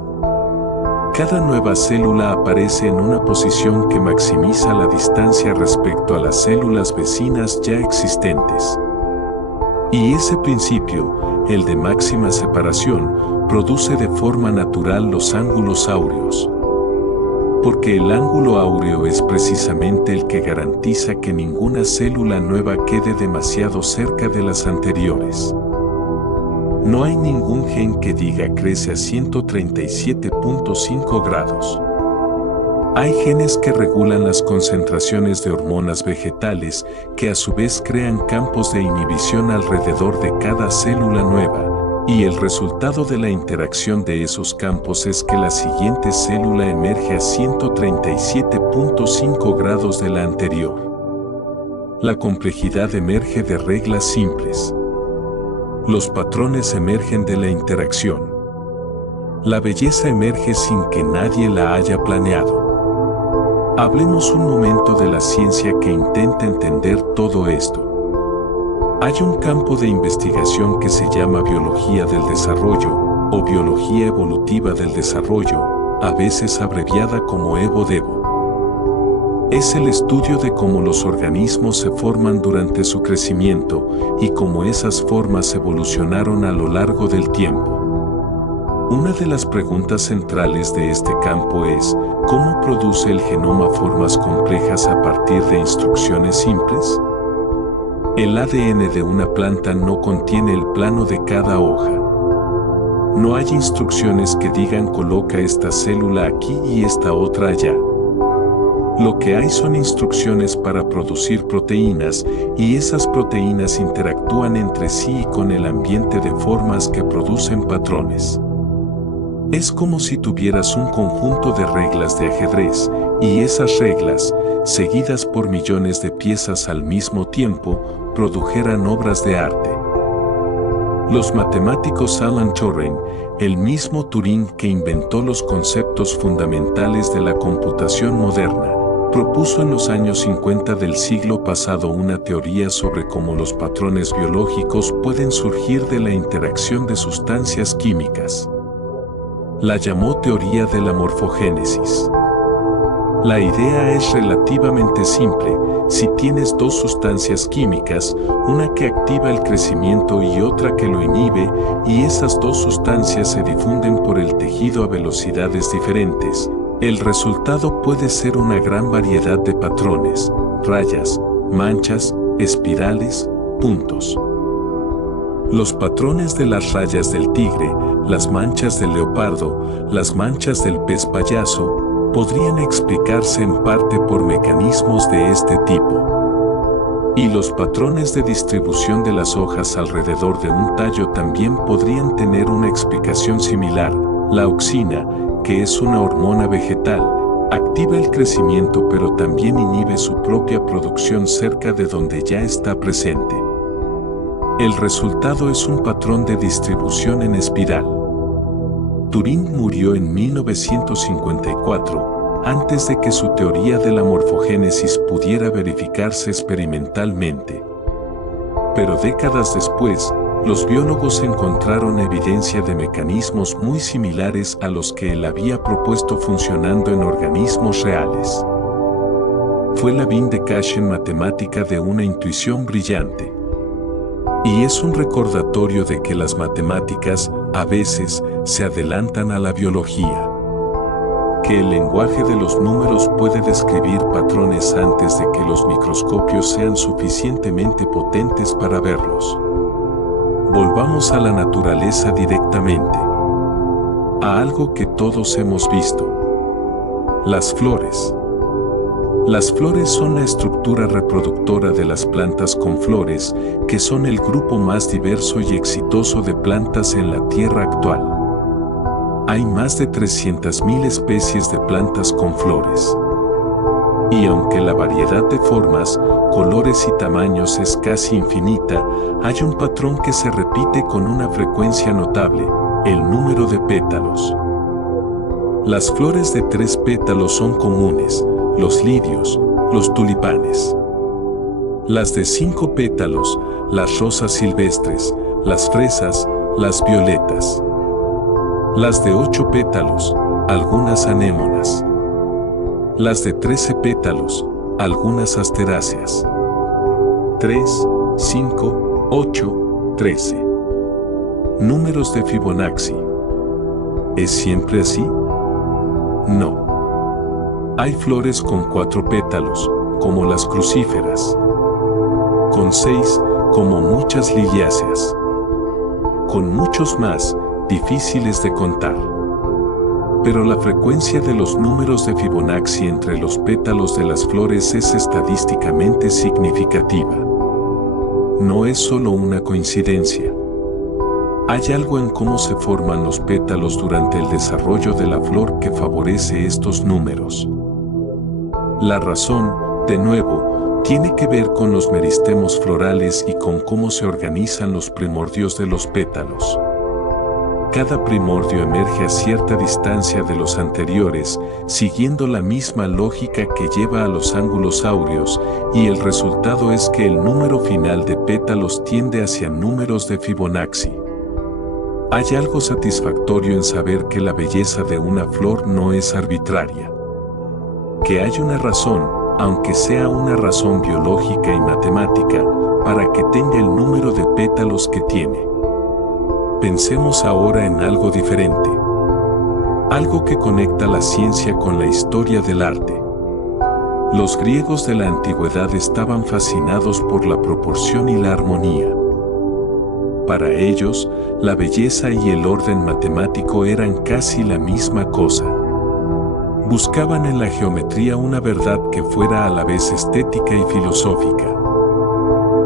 Cada nueva célula aparece en una posición que maximiza la distancia respecto a las células vecinas ya existentes. Y ese principio, el de máxima separación, produce de forma natural los ángulos áureos. Porque el ángulo áureo es precisamente el que garantiza que ninguna célula nueva quede demasiado cerca de las anteriores. No hay ningún gen que diga crece a 137.5 grados. Hay genes que regulan las concentraciones de hormonas vegetales que a su vez crean campos de inhibición alrededor de cada célula nueva, Y el resultado de la interacción de esos campos es que la siguiente célula emerge a 137.5 grados de la anterior. La complejidad emerge de reglas simples. Los patrones emergen de la interacción. La belleza emerge sin que nadie la haya planeado. Hablemos un momento de la ciencia que intenta entender todo esto. Hay un campo de investigación que se llama biología del desarrollo o biología evolutiva del desarrollo, a veces abreviada como EVO-DEVO. Es el estudio de cómo los organismos se forman durante su crecimiento y cómo esas formas evolucionaron a lo largo del tiempo. Una de las preguntas centrales de este campo es, ¿cómo produce el genoma formas complejas a partir de instrucciones simples? El ADN de una planta no contiene el plano de cada hoja. No hay instrucciones que digan coloca esta célula aquí y esta otra allá. Lo que hay son instrucciones para producir proteínas y esas proteínas interactúan entre sí y con el ambiente de formas que producen patrones. Es como si tuvieras un conjunto de reglas de ajedrez y esas reglas, seguidas por millones de piezas al mismo tiempo, produjeran obras de arte. Los matemáticos Alan Turing, el mismo Turing que inventó los conceptos fundamentales de la computación moderna, propuso en los años 50 del siglo pasado una teoría sobre cómo los patrones biológicos pueden surgir de la interacción de sustancias químicas. La llamó teoría de la morfogénesis. La idea es relativamente simple. Si tienes dos sustancias químicas, una que activa el crecimiento y otra que lo inhibe, y esas dos sustancias se difunden por el tejido a velocidades diferentes, el resultado puede ser una gran variedad de patrones, rayas, manchas, espirales, puntos. Los patrones de las rayas del tigre, las manchas del leopardo, las manchas del pez payaso, podrían explicarse en parte por mecanismos de este tipo. Y los patrones de distribución de las hojas alrededor de un tallo también podrían tener una explicación similar. La auxina, que es una hormona vegetal, activa el crecimiento pero también inhibe su propia producción cerca de donde ya está presente. El resultado es un patrón de distribución en espiral. Turing murió en 1954, antes de que su teoría de la morfogénesis pudiera verificarse experimentalmente. Pero décadas después, los biólogos encontraron evidencia de mecanismos muy similares a los que él había propuesto funcionando en organismos reales. Fue la vindicación matemática de una intuición brillante. Y es un recordatorio de que las matemáticas, a veces, se adelantan a la biología. Que el lenguaje de los números puede describir patrones antes de que los microscopios sean suficientemente potentes para verlos. Volvamos a la naturaleza directamente. A algo que todos hemos visto. Las flores. Las flores son la estructura reproductora de las plantas con flores, que son el grupo más diverso y exitoso de plantas en la Tierra actual. Hay más de 300.000 especies de plantas con flores. Y aunque la variedad de formas, colores y tamaños es casi infinita, hay un patrón que se repite con una frecuencia notable: el número de pétalos. Las flores de 3 pétalos son comunes: los lirios, los tulipanes. Las de 5 pétalos, las rosas silvestres, las fresas, las violetas. Las de 8 pétalos, algunas anémonas. Las de 13 pétalos, algunas asteráceas. 3, 5, 8, 13. Números de Fibonacci. ¿Es siempre así? No. Hay flores con 4 pétalos, como las crucíferas. Con 6, como muchas liliáceas. Con muchos más, difíciles de contar. Pero la frecuencia de los números de Fibonacci entre los pétalos de las flores es estadísticamente significativa. No es solo una coincidencia. Hay algo en cómo se forman los pétalos durante el desarrollo de la flor que favorece estos números. La razón, de nuevo, tiene que ver con los meristemos florales y con cómo se organizan los primordios de los pétalos. Cada primordio emerge a cierta distancia de los anteriores, siguiendo la misma lógica que lleva a los ángulos áureos, y el resultado es que el número final de pétalos tiende hacia números de Fibonacci. Hay algo satisfactorio en saber que la belleza de una flor no es arbitraria. Que hay una razón, aunque sea una razón biológica y matemática, para que tenga el número de pétalos que tiene. Pensemos ahora en algo diferente. Algo que conecta la ciencia con la historia del arte. Los griegos de la antigüedad estaban fascinados por la proporción y la armonía. Para ellos, la belleza y el orden matemático eran casi la misma cosa. Buscaban en la geometría una verdad que fuera a la vez estética y filosófica.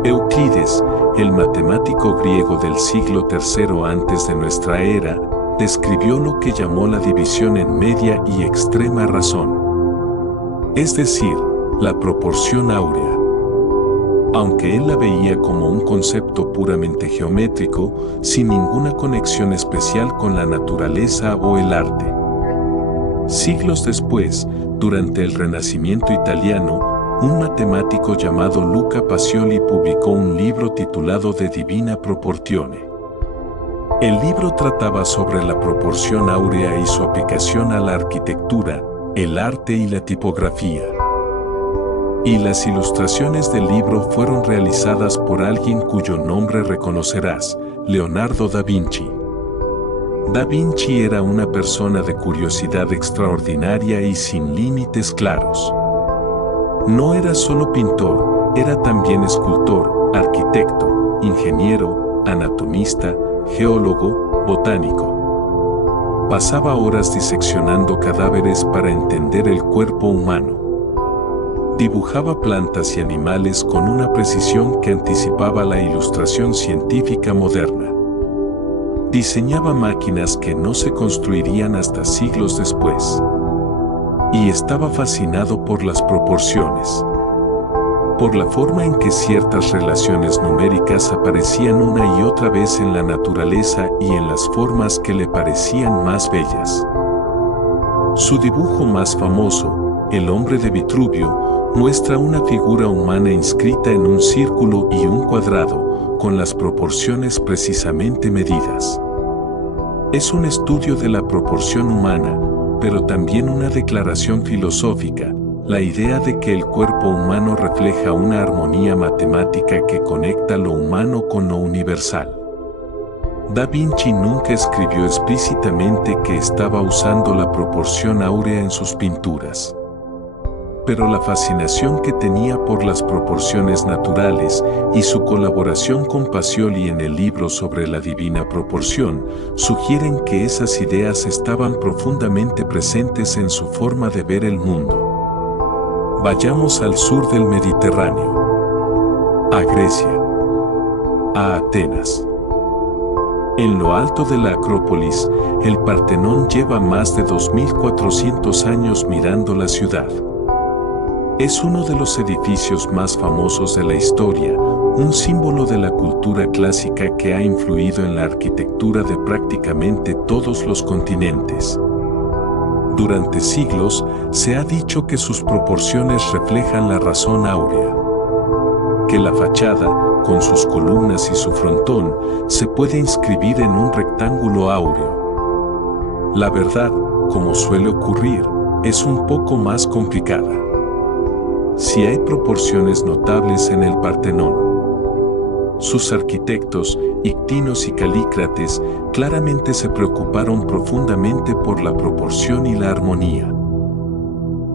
Euclides, el matemático griego del siglo III antes de nuestra era, describió lo que llamó la división en media y extrema razón. Es decir, la proporción áurea. Aunque él la veía como un concepto puramente geométrico, sin ninguna conexión especial con la naturaleza o el arte. Siglos después, durante el Renacimiento italiano, un matemático llamado Luca Pacioli publicó un libro titulado De Divina Proportione. El libro trataba sobre la proporción áurea y su aplicación a la arquitectura, el arte y la tipografía. Y las ilustraciones del libro fueron realizadas por alguien cuyo nombre reconocerás, Leonardo da Vinci. Da Vinci era una persona de curiosidad extraordinaria y sin límites claros. No era solo pintor, era también escultor, arquitecto, ingeniero, anatomista, geólogo, botánico. Pasaba horas diseccionando cadáveres para entender el cuerpo humano. Dibujaba plantas y animales con una precisión que anticipaba la ilustración científica moderna. Diseñaba máquinas que no se construirían hasta siglos después. Y estaba fascinado por las proporciones. Por la forma en que ciertas relaciones numéricas aparecían una y otra vez en la naturaleza y en las formas que le parecían más bellas. Su dibujo más famoso, El hombre de Vitruvio, muestra una figura humana inscrita en un círculo y un cuadrado, con las proporciones precisamente medidas. Es un estudio de la proporción humana, pero también una declaración filosófica, la idea de que el cuerpo humano refleja una armonía matemática que conecta lo humano con lo universal. Da Vinci nunca escribió explícitamente que estaba usando la proporción áurea en sus pinturas. Pero la fascinación que tenía por las proporciones naturales y su colaboración con Pacioli en el libro sobre la divina proporción sugieren que esas ideas estaban profundamente presentes en su forma de ver el mundo. Vayamos al sur del Mediterráneo. A Grecia. A Atenas. En lo alto de la Acrópolis, el Partenón lleva más de 2400 años mirando la ciudad. Es uno de los edificios más famosos de la historia, un símbolo de la cultura clásica que ha influido en la arquitectura de prácticamente todos los continentes. Durante siglos, se ha dicho que sus proporciones reflejan la razón áurea. Que la fachada, con sus columnas y su frontón, se puede inscribir en un rectángulo áureo. La verdad, como suele ocurrir, es un poco más complicada. Si hay proporciones notables en el Partenón. Sus arquitectos, Ictinos y Calícrates, claramente se preocuparon profundamente por la proporción y la armonía.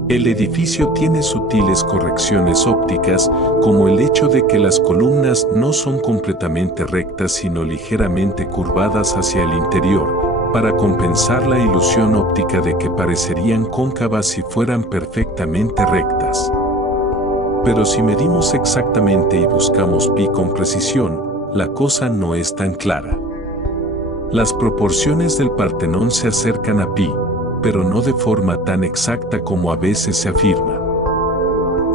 El edificio tiene sutiles correcciones ópticas, como el hecho de que las columnas no son completamente rectas sino ligeramente curvadas hacia el interior, para compensar la ilusión óptica de que parecerían cóncavas si fueran perfectamente rectas. Pero si medimos exactamente y buscamos pi con precisión, la cosa no es tan clara. Las proporciones del Partenón se acercan a pi, pero no de forma tan exacta como a veces se afirma.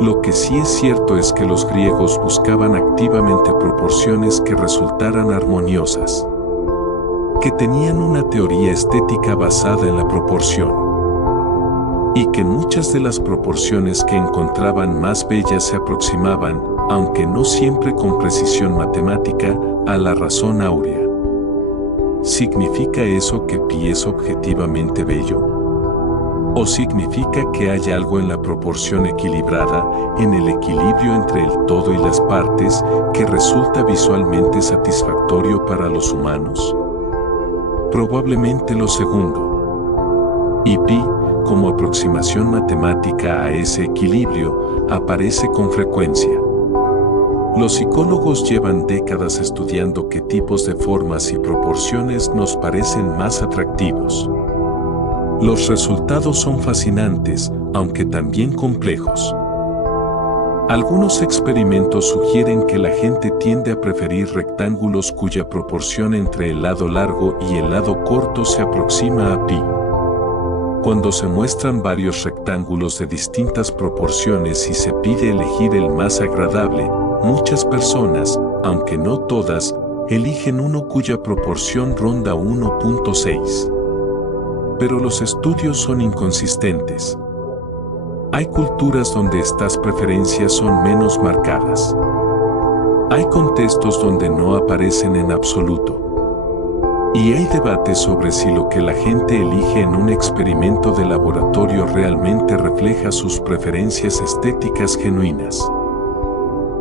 Lo que sí es cierto es que los griegos buscaban activamente proporciones que resultaran armoniosas, que tenían una teoría estética basada en la proporción, y que muchas de las proporciones que encontraban más bellas se aproximaban, aunque no siempre con precisión matemática, a la razón áurea. ¿Significa eso que pi es objetivamente bello? ¿O significa que hay algo en la proporción equilibrada, en el equilibrio entre el todo y las partes, que resulta visualmente satisfactorio para los humanos? Probablemente lo segundo. Y pi, como aproximación matemática a ese equilibrio, aparece con frecuencia. Los psicólogos llevan décadas estudiando qué tipos de formas y proporciones nos parecen más atractivos. Los resultados son fascinantes, aunque también complejos. Algunos experimentos sugieren que la gente tiende a preferir rectángulos cuya proporción entre el lado largo y el lado corto se aproxima a pi. Cuando se muestran varios rectángulos de distintas proporciones y se pide elegir el más agradable, muchas personas, aunque no todas, eligen uno cuya proporción ronda 1.6. Pero los estudios son inconsistentes. Hay culturas donde estas preferencias son menos marcadas. Hay contextos donde no aparecen en absoluto. Y hay debates sobre si lo que la gente elige en un experimento de laboratorio realmente refleja sus preferencias estéticas genuinas.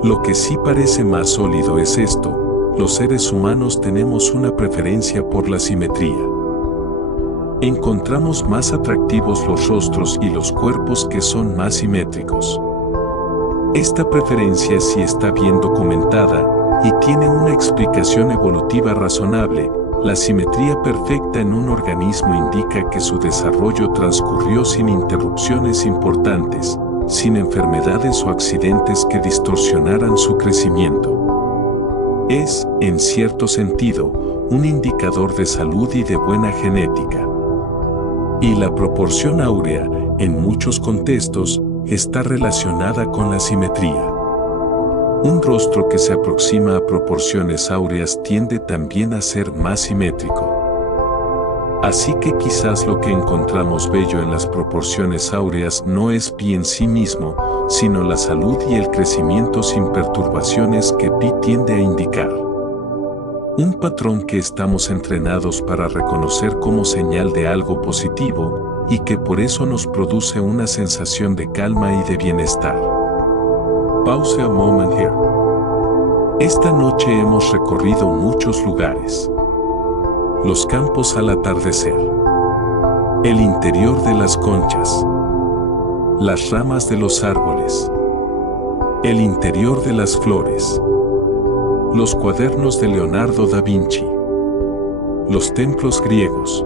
Lo que sí parece más sólido es esto: los seres humanos tenemos una preferencia por la simetría. Encontramos más atractivos los rostros y los cuerpos que son más simétricos. Esta preferencia sí está bien documentada y tiene una explicación evolutiva razonable. La simetría perfecta en un organismo indica que su desarrollo transcurrió sin interrupciones importantes, sin enfermedades o accidentes que distorsionaran su crecimiento. Es, en cierto sentido, un indicador de salud y de buena genética. Y la proporción áurea, en muchos contextos, está relacionada con la simetría. Un rostro que se aproxima a proporciones áureas tiende también a ser más simétrico. Así que quizás lo que encontramos bello en las proporciones áureas no es pi en sí mismo, sino la salud y el crecimiento sin perturbaciones que pi tiende a indicar. Un patrón que estamos entrenados para reconocer como señal de algo positivo, y que por eso nos produce una sensación de calma y de bienestar. Pause a moment here. Esta noche hemos recorrido muchos lugares. Los campos al atardecer. El interior de las conchas. Las ramas de los árboles. El interior de las flores. Los cuadernos de Leonardo da Vinci. Los templos griegos.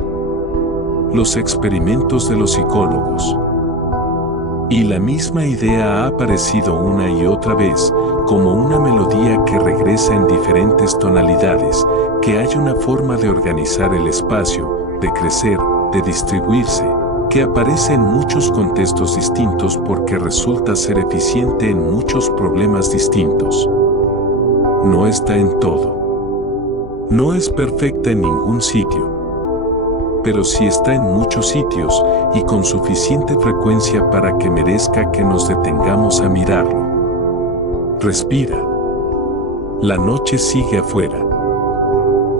Los experimentos de los psicólogos. Y la misma idea ha aparecido una y otra vez, como una melodía que regresa en diferentes tonalidades, que hay una forma de organizar el espacio, de crecer, de distribuirse, que aparece en muchos contextos distintos porque resulta ser eficiente en muchos problemas distintos. No está en todo. No es perfecta en ningún sitio. Pero sí está en muchos sitios y con suficiente frecuencia para que merezca que nos detengamos a mirarlo. Respira. La noche sigue afuera.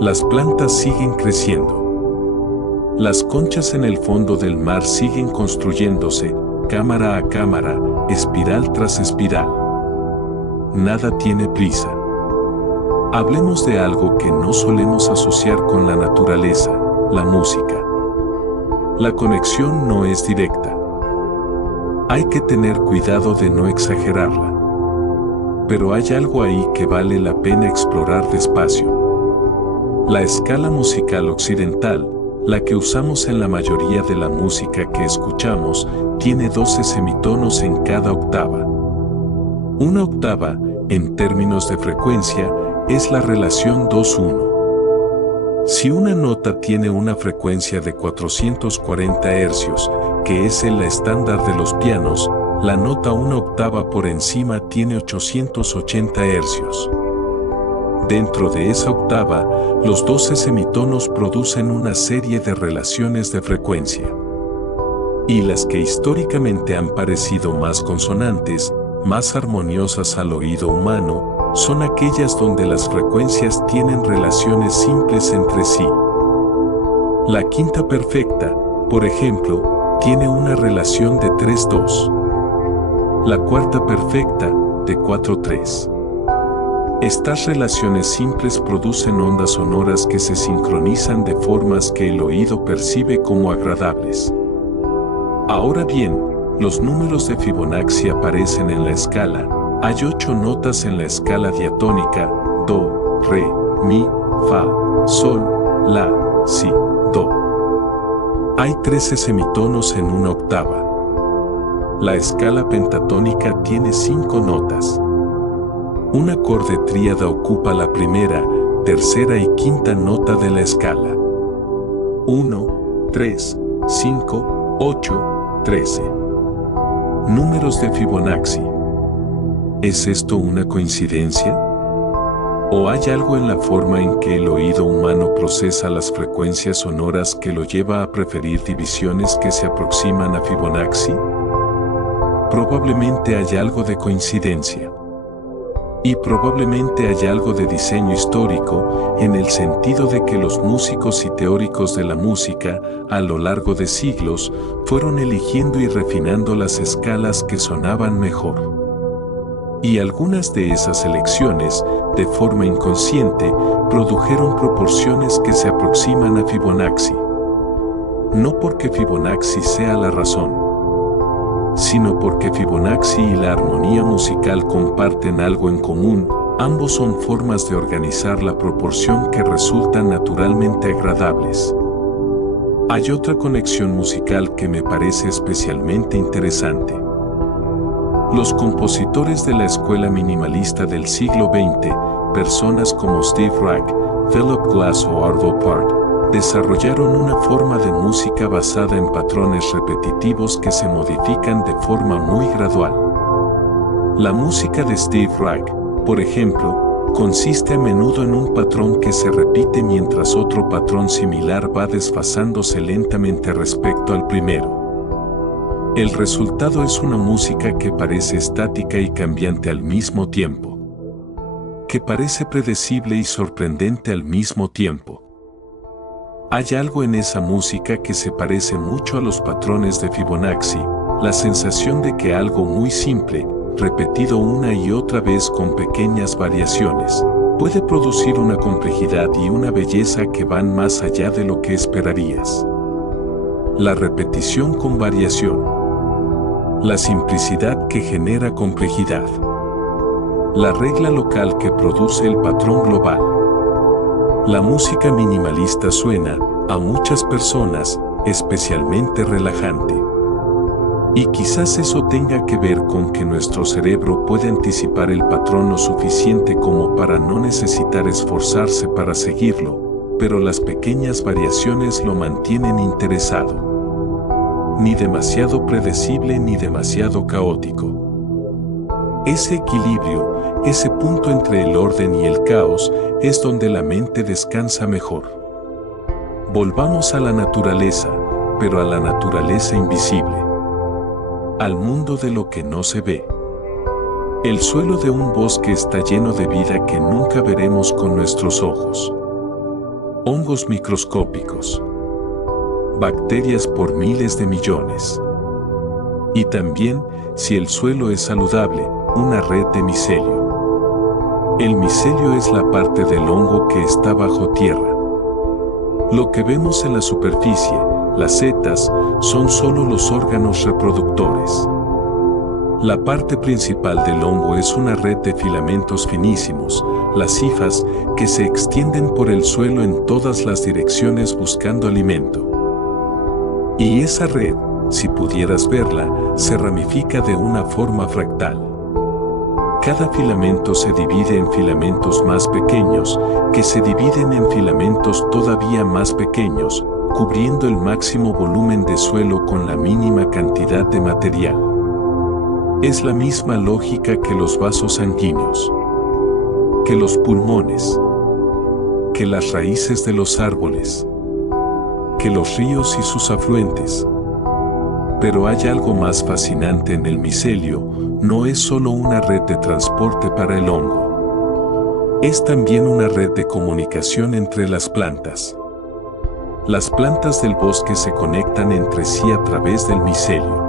Las plantas siguen creciendo. Las conchas en el fondo del mar siguen construyéndose, cámara a cámara, espiral tras espiral. Nada tiene prisa. Hablemos de algo que no solemos asociar con la naturaleza, la música. La conexión no es directa. Hay que tener cuidado de no exagerarla. Pero hay algo ahí que vale la pena explorar despacio. La escala musical occidental, la que usamos en la mayoría de la música que escuchamos, tiene 12 semitonos en cada octava. Una octava, en términos de frecuencia, es la relación 2-1. Si una nota tiene una frecuencia de 440 Hz, que es el estándar de los pianos, la nota una octava por encima tiene 880 Hz. Dentro de esa octava, los 12 semitonos producen una serie de relaciones de frecuencia. Y las que históricamente han parecido más consonantes, más armoniosas al oído humano, son aquellas donde las frecuencias tienen relaciones simples entre sí. La quinta perfecta, por ejemplo, tiene una relación de 3-2. La cuarta perfecta, de 4-3. Estas relaciones simples producen ondas sonoras que se sincronizan de formas que el oído percibe como agradables. Ahora bien, los números de Fibonacci aparecen en la escala. Hay 8 notas en la escala diatónica: Do, Re, Mi, Fa, Sol, La, Si, Do. Hay 13 semitonos en una octava. La escala pentatónica tiene 5 notas. Un acorde tríada ocupa la primera, tercera y quinta nota de la escala. 1, 3, 5, 8, 13. Números de Fibonacci. ¿Es esto una coincidencia? ¿O hay algo en la forma en que el oído humano procesa las frecuencias sonoras que lo lleva a preferir divisiones que se aproximan a Fibonacci? Probablemente hay algo de coincidencia. Y probablemente hay algo de diseño histórico, en el sentido de que los músicos y teóricos de la música, a lo largo de siglos, fueron eligiendo y refinando las escalas que sonaban mejor. Y algunas de esas elecciones, de forma inconsciente, produjeron proporciones que se aproximan a Fibonacci. No porque Fibonacci sea la razón, sino porque Fibonacci y la armonía musical comparten algo en común. Ambos son formas de organizar la proporción que resultan naturalmente agradables. Hay otra conexión musical que me parece especialmente interesante. Los compositores de la escuela minimalista del siglo XX, personas como Steve Reich, Philip Glass o Arvo Pärt, desarrollaron una forma de música basada en patrones repetitivos que se modifican de forma muy gradual. La música de Steve Reich, por ejemplo, consiste a menudo en un patrón que se repite mientras otro patrón similar va desfasándose lentamente respecto al primero. El resultado es una música que parece estática y cambiante al mismo tiempo, que parece predecible y sorprendente al mismo tiempo. Hay algo en esa música que se parece mucho a los patrones de Fibonacci, la sensación de que algo muy simple, repetido una y otra vez con pequeñas variaciones, puede producir una complejidad y una belleza que van más allá de lo que esperarías. La repetición con variación. La simplicidad que genera complejidad. La regla local que produce el patrón global. La música minimalista suena, a muchas personas, especialmente relajante. Y quizás eso tenga que ver con que nuestro cerebro puede anticipar el patrón lo suficiente como para no necesitar esforzarse para seguirlo, pero las pequeñas variaciones lo mantienen interesado. Ni demasiado predecible ni demasiado caótico. Ese equilibrio, ese punto entre el orden y el caos, es donde la mente descansa mejor. Volvamos a la naturaleza, pero a la naturaleza invisible. Al mundo de lo que no se ve. El suelo de un bosque está lleno de vida que nunca veremos con nuestros ojos. Hongos microscópicos. Bacterias por miles de millones. Y también, si el suelo es saludable, una red de micelio. El micelio es la parte del hongo que está bajo tierra. Lo que vemos en la superficie, las setas, son solo los órganos reproductores. La parte principal del hongo es una red de filamentos finísimos, las hifas, que se extienden por el suelo en todas las direcciones buscando alimento. Y esa red, si pudieras verla, se ramifica de una forma fractal. cada filamento se divide en filamentos más pequeños, que se dividen en filamentos todavía más pequeños, cubriendo el máximo volumen de suelo con la mínima cantidad de material. Es la misma lógica que los vasos sanguíneos, que los pulmones, que las raíces de los árboles, que los ríos y sus afluentes. Pero hay algo más fascinante en el micelio, no es solo una red de transporte para el hongo. Es también una red de comunicación entre las plantas. Las plantas del bosque se conectan entre sí a través del micelio.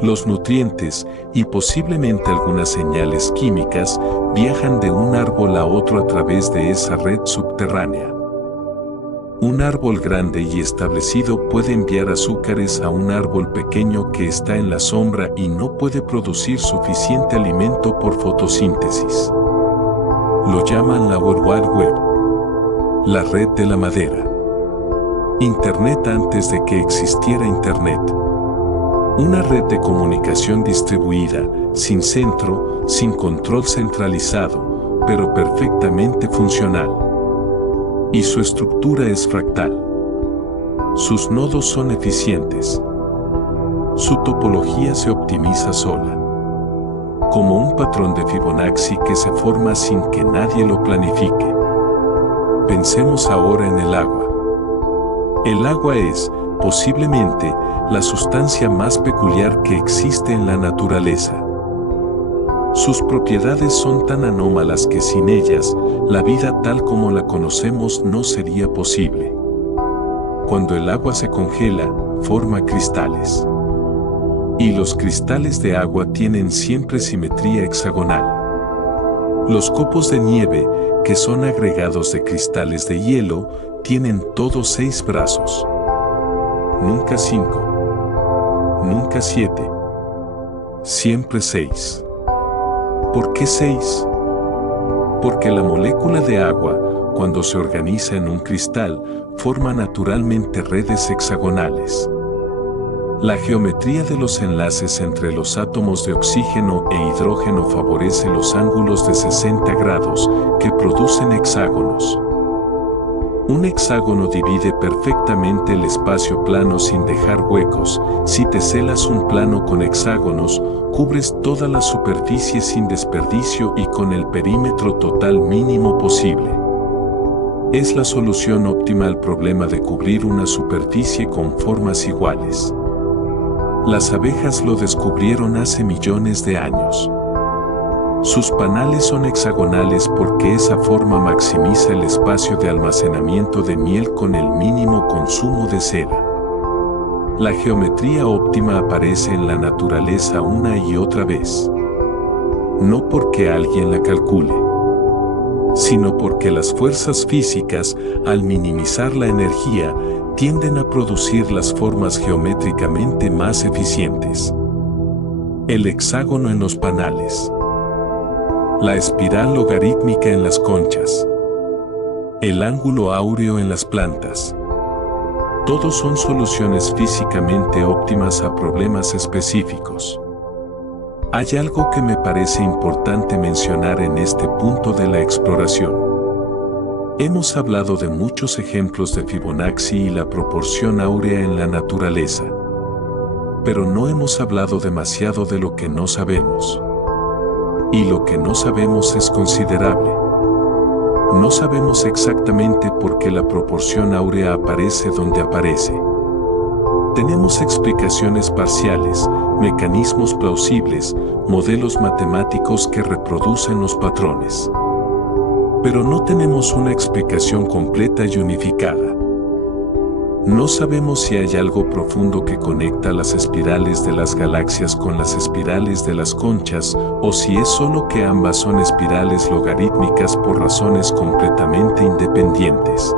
Los nutrientes, y posiblemente algunas señales químicas, viajan de un árbol a otro a través de esa red subterránea. Un árbol grande y establecido puede enviar azúcares a un árbol pequeño que está en la sombra y no puede producir suficiente alimento por fotosíntesis. Lo llaman la World Wide Web, la red de la madera. Internet antes de que existiera Internet. Una red de comunicación distribuida, sin centro, sin control centralizado, pero perfectamente funcional. Y su estructura es fractal. Sus nodos son eficientes. Su topología se optimiza sola. Como un patrón de Fibonacci que se forma sin que nadie lo planifique. Pensemos ahora en el agua. El agua es, posiblemente, la sustancia más peculiar que existe en la naturaleza. Sus propiedades son tan anómalas que sin ellas, la vida tal como la conocemos no sería posible. Cuando el agua se congela, forma cristales. Y los cristales de agua tienen siempre simetría hexagonal. Los copos de nieve, que son agregados de cristales de hielo, tienen todos 6 brazos. Nunca 5. Nunca 7. Siempre 6. ¿Por qué 6? Porque la molécula de agua, cuando se organiza en un cristal, forma naturalmente redes hexagonales. La geometría de los enlaces entre los átomos de oxígeno e hidrógeno favorece los ángulos de 60 grados, que producen hexágonos. Un hexágono divide perfectamente el espacio plano sin dejar huecos. Si teselas un plano con hexágonos, cubres toda la superficie sin desperdicio y con el perímetro total mínimo posible. Es la solución óptima al problema de cubrir una superficie con formas iguales. Las abejas lo descubrieron hace millones de años. Sus panales son hexagonales porque esa forma maximiza el espacio de almacenamiento de miel con el mínimo consumo de cera. La geometría óptima aparece en la naturaleza una y otra vez. No porque alguien la calcule, sino porque las fuerzas físicas, al minimizar la energía, tienden a producir las formas geométricamente más eficientes. El hexágono en los panales. La espiral logarítmica en las conchas. El ángulo áureo en las plantas. Todos son soluciones físicamente óptimas a problemas específicos. Hay algo que me parece importante mencionar en este punto de la exploración. Hemos hablado de muchos ejemplos de Fibonacci y la proporción áurea en la naturaleza. Pero no hemos hablado demasiado de lo que no sabemos. Y lo que no sabemos es considerable. No sabemos exactamente por qué la proporción áurea aparece donde aparece. Tenemos explicaciones parciales, mecanismos plausibles, modelos matemáticos que reproducen los patrones. Pero no tenemos una explicación completa y unificada. No sabemos si hay algo profundo que conecta las espirales de las galaxias con las espirales de las conchas, o si es solo que ambas son espirales logarítmicas por razones completamente independientes.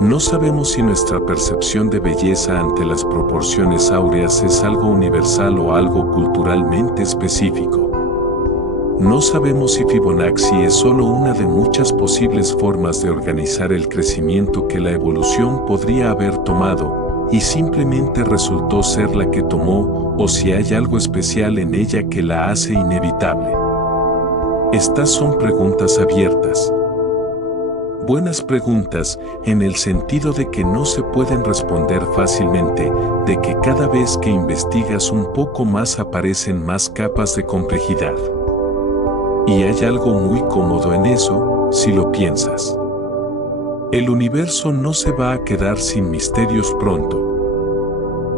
No sabemos si nuestra percepción de belleza ante las proporciones áureas es algo universal o algo culturalmente específico. No sabemos si Fibonacci es solo una de muchas posibles formas de organizar el crecimiento que la evolución podría haber tomado, y simplemente resultó ser la que tomó, o si hay algo especial en ella que la hace inevitable. Estas son preguntas abiertas. Buenas preguntas en el sentido de que no se pueden responder fácilmente, de que cada vez que investigas un poco más aparecen más capas de complejidad. Y hay algo muy cómodo en eso, si lo piensas. El universo no se va a quedar sin misterios pronto.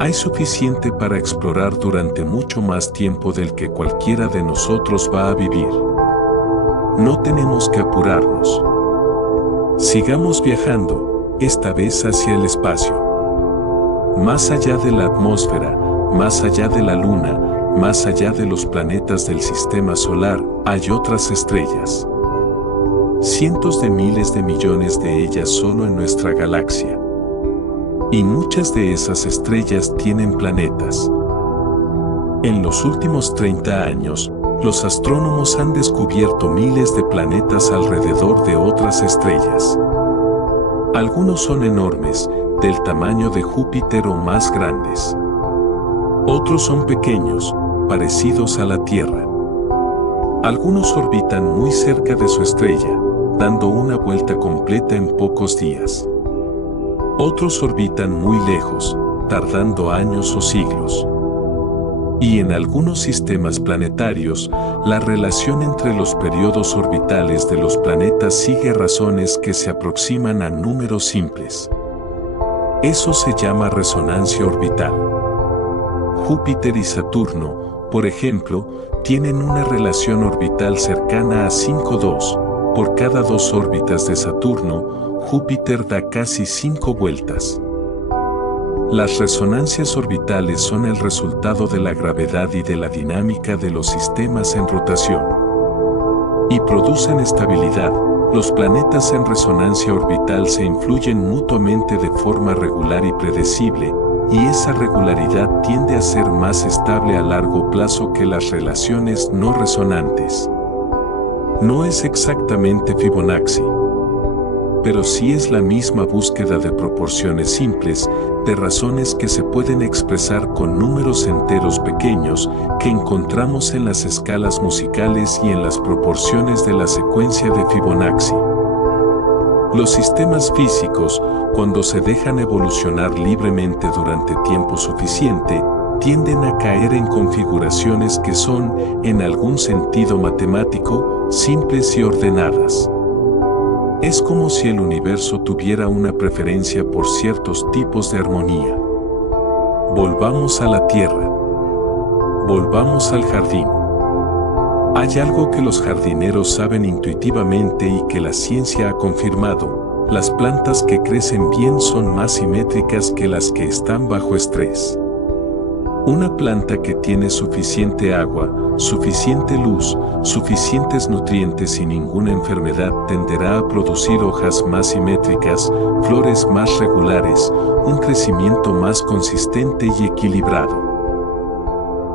Hay suficiente para explorar durante mucho más tiempo del que cualquiera de nosotros va a vivir. No tenemos que apurarnos. Sigamos viajando, esta vez hacia el espacio. Más allá de la atmósfera, más allá de la luna, más allá de los planetas del sistema solar, hay otras estrellas. Cientos de miles de millones de ellas solo en nuestra galaxia. Y muchas de esas estrellas tienen planetas. En los últimos 30 años, los astrónomos han descubierto miles de planetas alrededor de otras estrellas. Algunos son enormes, del tamaño de Júpiter o más grandes. Otros son pequeños, parecidos a la Tierra. Algunos orbitan muy cerca de su estrella, dando una vuelta completa en pocos días. Otros orbitan muy lejos, tardando años o siglos. Y en algunos sistemas planetarios, la relación entre los periodos orbitales de los planetas sigue razones que se aproximan a números simples. Eso se llama resonancia orbital. Júpiter y Saturno, por ejemplo, tienen una relación orbital cercana a 5,2. Por cada 2 órbitas de Saturno, Júpiter da casi 5 vueltas. Las resonancias orbitales son el resultado de la gravedad y de la dinámica de los sistemas en rotación. Y producen estabilidad. Los planetas en resonancia orbital se influyen mutuamente de forma regular y predecible, y esa regularidad tiende a ser más estable a largo plazo que las relaciones no resonantes. No es exactamente Fibonacci, pero sí es la misma búsqueda de proporciones simples, de razones que se pueden expresar con números enteros pequeños que encontramos en las escalas musicales y en las proporciones de la secuencia de Fibonacci. Los sistemas físicos, cuando se dejan evolucionar libremente durante tiempo suficiente, tienden a caer en configuraciones que son, en algún sentido matemático, simples y ordenadas. Es como si el universo tuviera una preferencia por ciertos tipos de armonía. Volvamos a la Tierra. Volvamos al jardín. Hay algo que los jardineros saben intuitivamente y que la ciencia ha confirmado: las plantas que crecen bien son más simétricas que las que están bajo estrés. Una planta que tiene suficiente agua, suficiente luz, suficientes nutrientes y ninguna enfermedad tenderá a producir hojas más simétricas, flores más regulares, un crecimiento más consistente y equilibrado.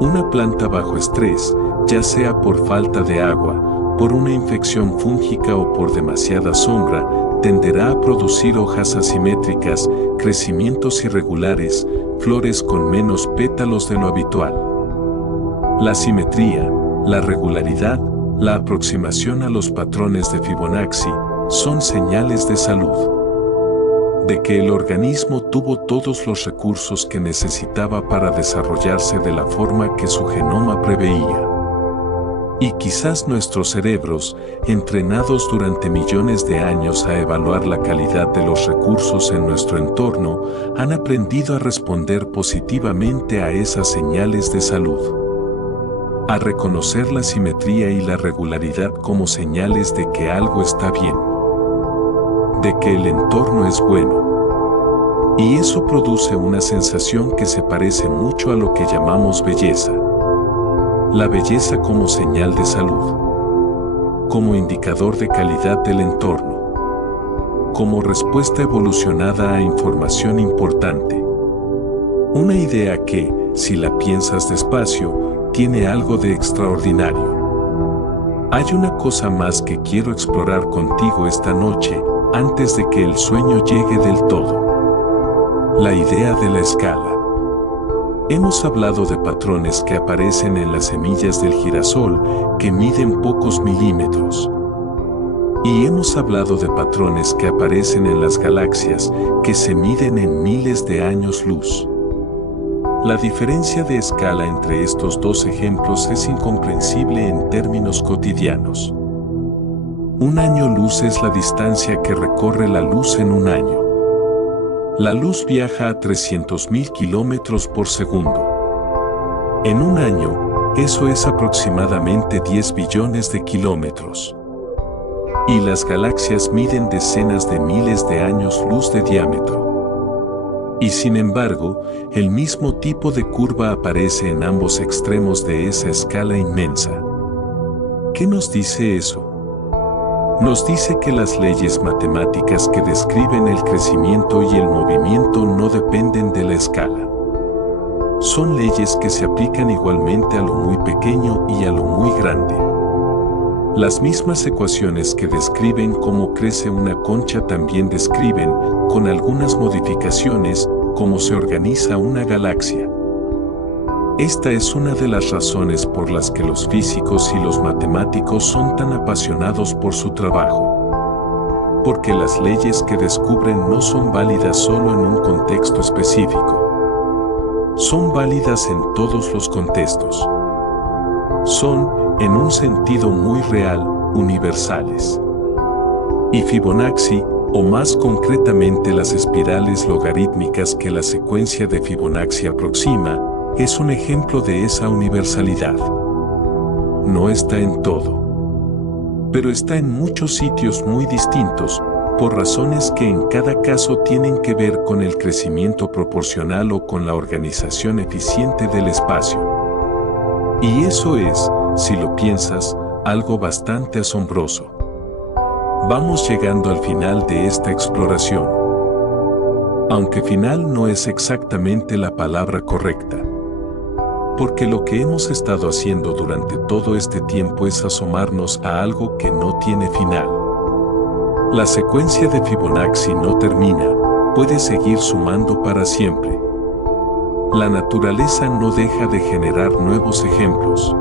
Una planta bajo estrés, ya sea por falta de agua, por una infección fúngica o por demasiada sombra, tenderá a producir hojas asimétricas, crecimientos irregulares, flores con menos pétalos de lo habitual. La simetría, la regularidad, la aproximación a los patrones de Fibonacci son señales de salud. De que el organismo tuvo todos los recursos que necesitaba para desarrollarse de la forma que su genoma preveía. Y quizás nuestros cerebros, entrenados durante millones de años a evaluar la calidad de los recursos en nuestro entorno, han aprendido a responder positivamente a esas señales de salud. A reconocer la simetría y la regularidad como señales de que algo está bien. De que el entorno es bueno. Y eso produce una sensación que se parece mucho a lo que llamamos belleza. La belleza como señal de salud, como indicador de calidad del entorno, como respuesta evolucionada a información importante. Una idea que, si la piensas despacio, tiene algo de extraordinario. Hay una cosa más que quiero explorar contigo esta noche, antes de que el sueño llegue del todo. La idea de la escala. Hemos hablado de patrones que aparecen en las semillas del girasol, que miden pocos milímetros. Y hemos hablado de patrones que aparecen en las galaxias, que se miden en miles de años luz. La diferencia de escala entre estos dos ejemplos es incomprensible en términos cotidianos. Un año luz es la distancia que recorre la luz en un año. La luz viaja a 300.000 kilómetros por segundo. En un año, eso es aproximadamente 10 billones de kilómetros. Y las galaxias miden decenas de miles de años luz de diámetro. Y sin embargo, el mismo tipo de curva aparece en ambos extremos de esa escala inmensa. ¿Qué nos dice eso? Nos dice que las leyes matemáticas que describen el crecimiento y el movimiento no dependen de la escala. Son leyes que se aplican igualmente a lo muy pequeño y a lo muy grande. Las mismas ecuaciones que describen cómo crece una concha también describen, con algunas modificaciones, cómo se organiza una galaxia. Esta es una de las razones por las que los físicos y los matemáticos son tan apasionados por su trabajo. Porque las leyes que descubren no son válidas solo en un contexto específico. Son válidas en todos los contextos. Son, en un sentido muy real, universales. Y Fibonacci, o más concretamente las espirales logarítmicas que la secuencia de Fibonacci aproxima, es un ejemplo de esa universalidad. No está en todo, pero está en muchos sitios muy distintos, por razones que en cada caso tienen que ver con el crecimiento proporcional o con la organización eficiente del espacio. Y eso es, si lo piensas, algo bastante asombroso. Vamos llegando al final de esta exploración. Aunque final no es exactamente la palabra correcta. Porque lo que hemos estado haciendo durante todo este tiempo es asomarnos a algo que no tiene final. La secuencia de Fibonacci no termina, puede seguir sumando para siempre. La naturaleza no deja de generar nuevos ejemplos.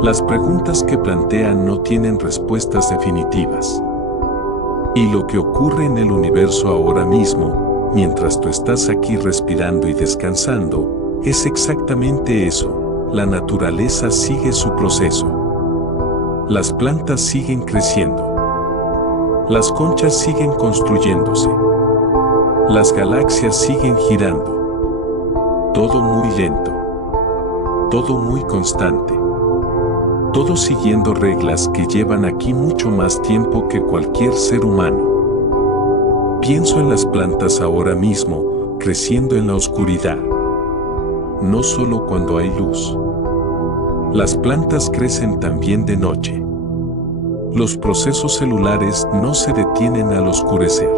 Las preguntas que plantean no tienen respuestas definitivas. Y lo que ocurre en el universo ahora mismo, mientras tú estás aquí respirando y descansando, es exactamente eso. La naturaleza sigue su proceso. Las plantas siguen creciendo. Las conchas siguen construyéndose. Las galaxias siguen girando. Todo muy lento. Todo muy constante. Todo siguiendo reglas que llevan aquí mucho más tiempo que cualquier ser humano. Pienso en las plantas ahora mismo, creciendo en la oscuridad. No solo cuando hay luz. Las plantas crecen también de noche. Los procesos celulares no se detienen al oscurecer.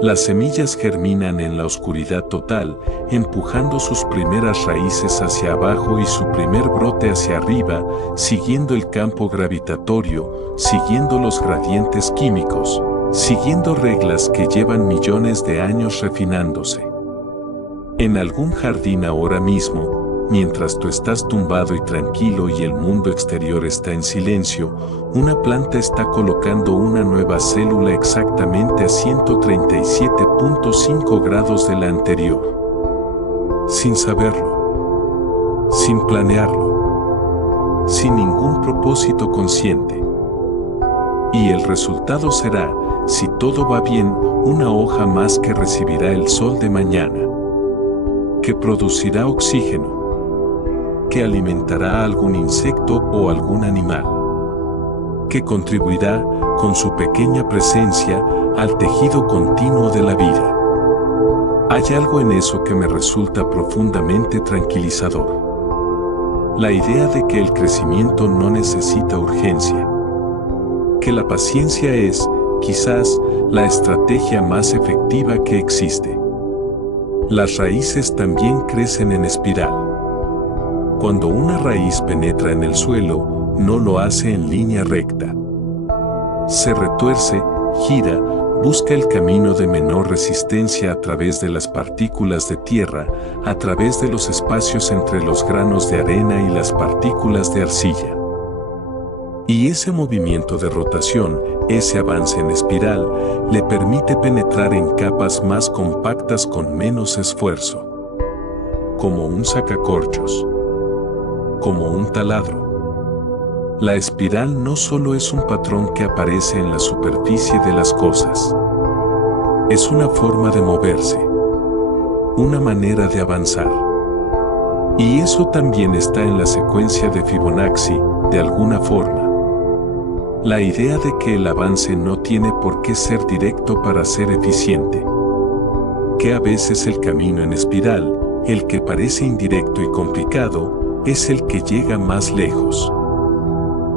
Las semillas germinan en la oscuridad total, empujando sus primeras raíces hacia abajo y su primer brote hacia arriba, siguiendo el campo gravitatorio, siguiendo los gradientes químicos, siguiendo reglas que llevan millones de años refinándose. En algún jardín ahora mismo, mientras tú estás tumbado y tranquilo y el mundo exterior está en silencio, una planta está colocando una nueva célula exactamente a 137.5 grados de la anterior. Sin saberlo. Sin planearlo. Sin ningún propósito consciente. Y el resultado será, si todo va bien, una hoja más que recibirá el sol de mañana. Que producirá oxígeno. Que alimentará a algún insecto o algún animal. Que contribuirá, con su pequeña presencia, al tejido continuo de la vida. Hay algo en eso que me resulta profundamente tranquilizador. La idea de que el crecimiento no necesita urgencia. Que la paciencia es, quizás, la estrategia más efectiva que existe. Las raíces también crecen en espiral. Cuando una raíz penetra en el suelo, no lo hace en línea recta. Se retuerce, gira, busca el camino de menor resistencia a través de las partículas de tierra, a través de los espacios entre los granos de arena y las partículas de arcilla. Y ese movimiento de rotación, ese avance en espiral, le permite penetrar en capas más compactas con menos esfuerzo. Como un sacacorchos. Como un taladro. La espiral no solo es un patrón que aparece en la superficie de las cosas. Es una forma de moverse. Una manera de avanzar. Y eso también está en la secuencia de Fibonacci, de alguna forma. La idea de que el avance no tiene por qué ser directo para ser eficiente. Que a veces el camino en espiral, el que parece indirecto y complicado, es el que llega más lejos.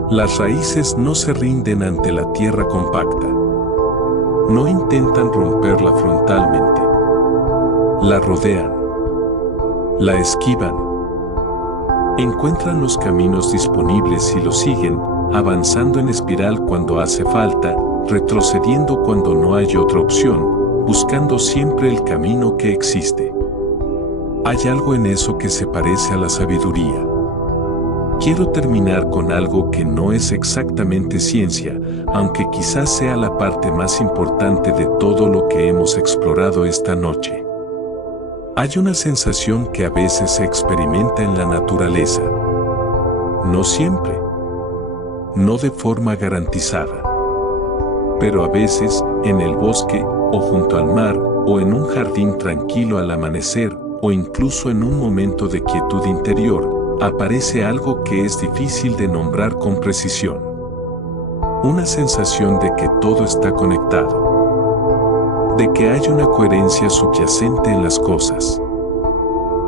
Las raíces no se rinden ante la tierra compacta. No intentan romperla frontalmente. La rodean. La esquivan. Encuentran los caminos disponibles y los siguen, avanzando en espiral cuando hace falta, retrocediendo cuando no hay otra opción, buscando siempre el camino que existe. Hay algo en eso que se parece a la sabiduría. Quiero terminar con algo que no es exactamente ciencia, aunque quizás sea la parte más importante de todo lo que hemos explorado esta noche. Hay una sensación que a veces se experimenta en la naturaleza. No siempre. No de forma garantizada. Pero a veces, en el bosque, o junto al mar, o en un jardín tranquilo al amanecer, o incluso en un momento de quietud interior, aparece algo que es difícil de nombrar con precisión. Una sensación de que todo está conectado. De que hay una coherencia subyacente en las cosas.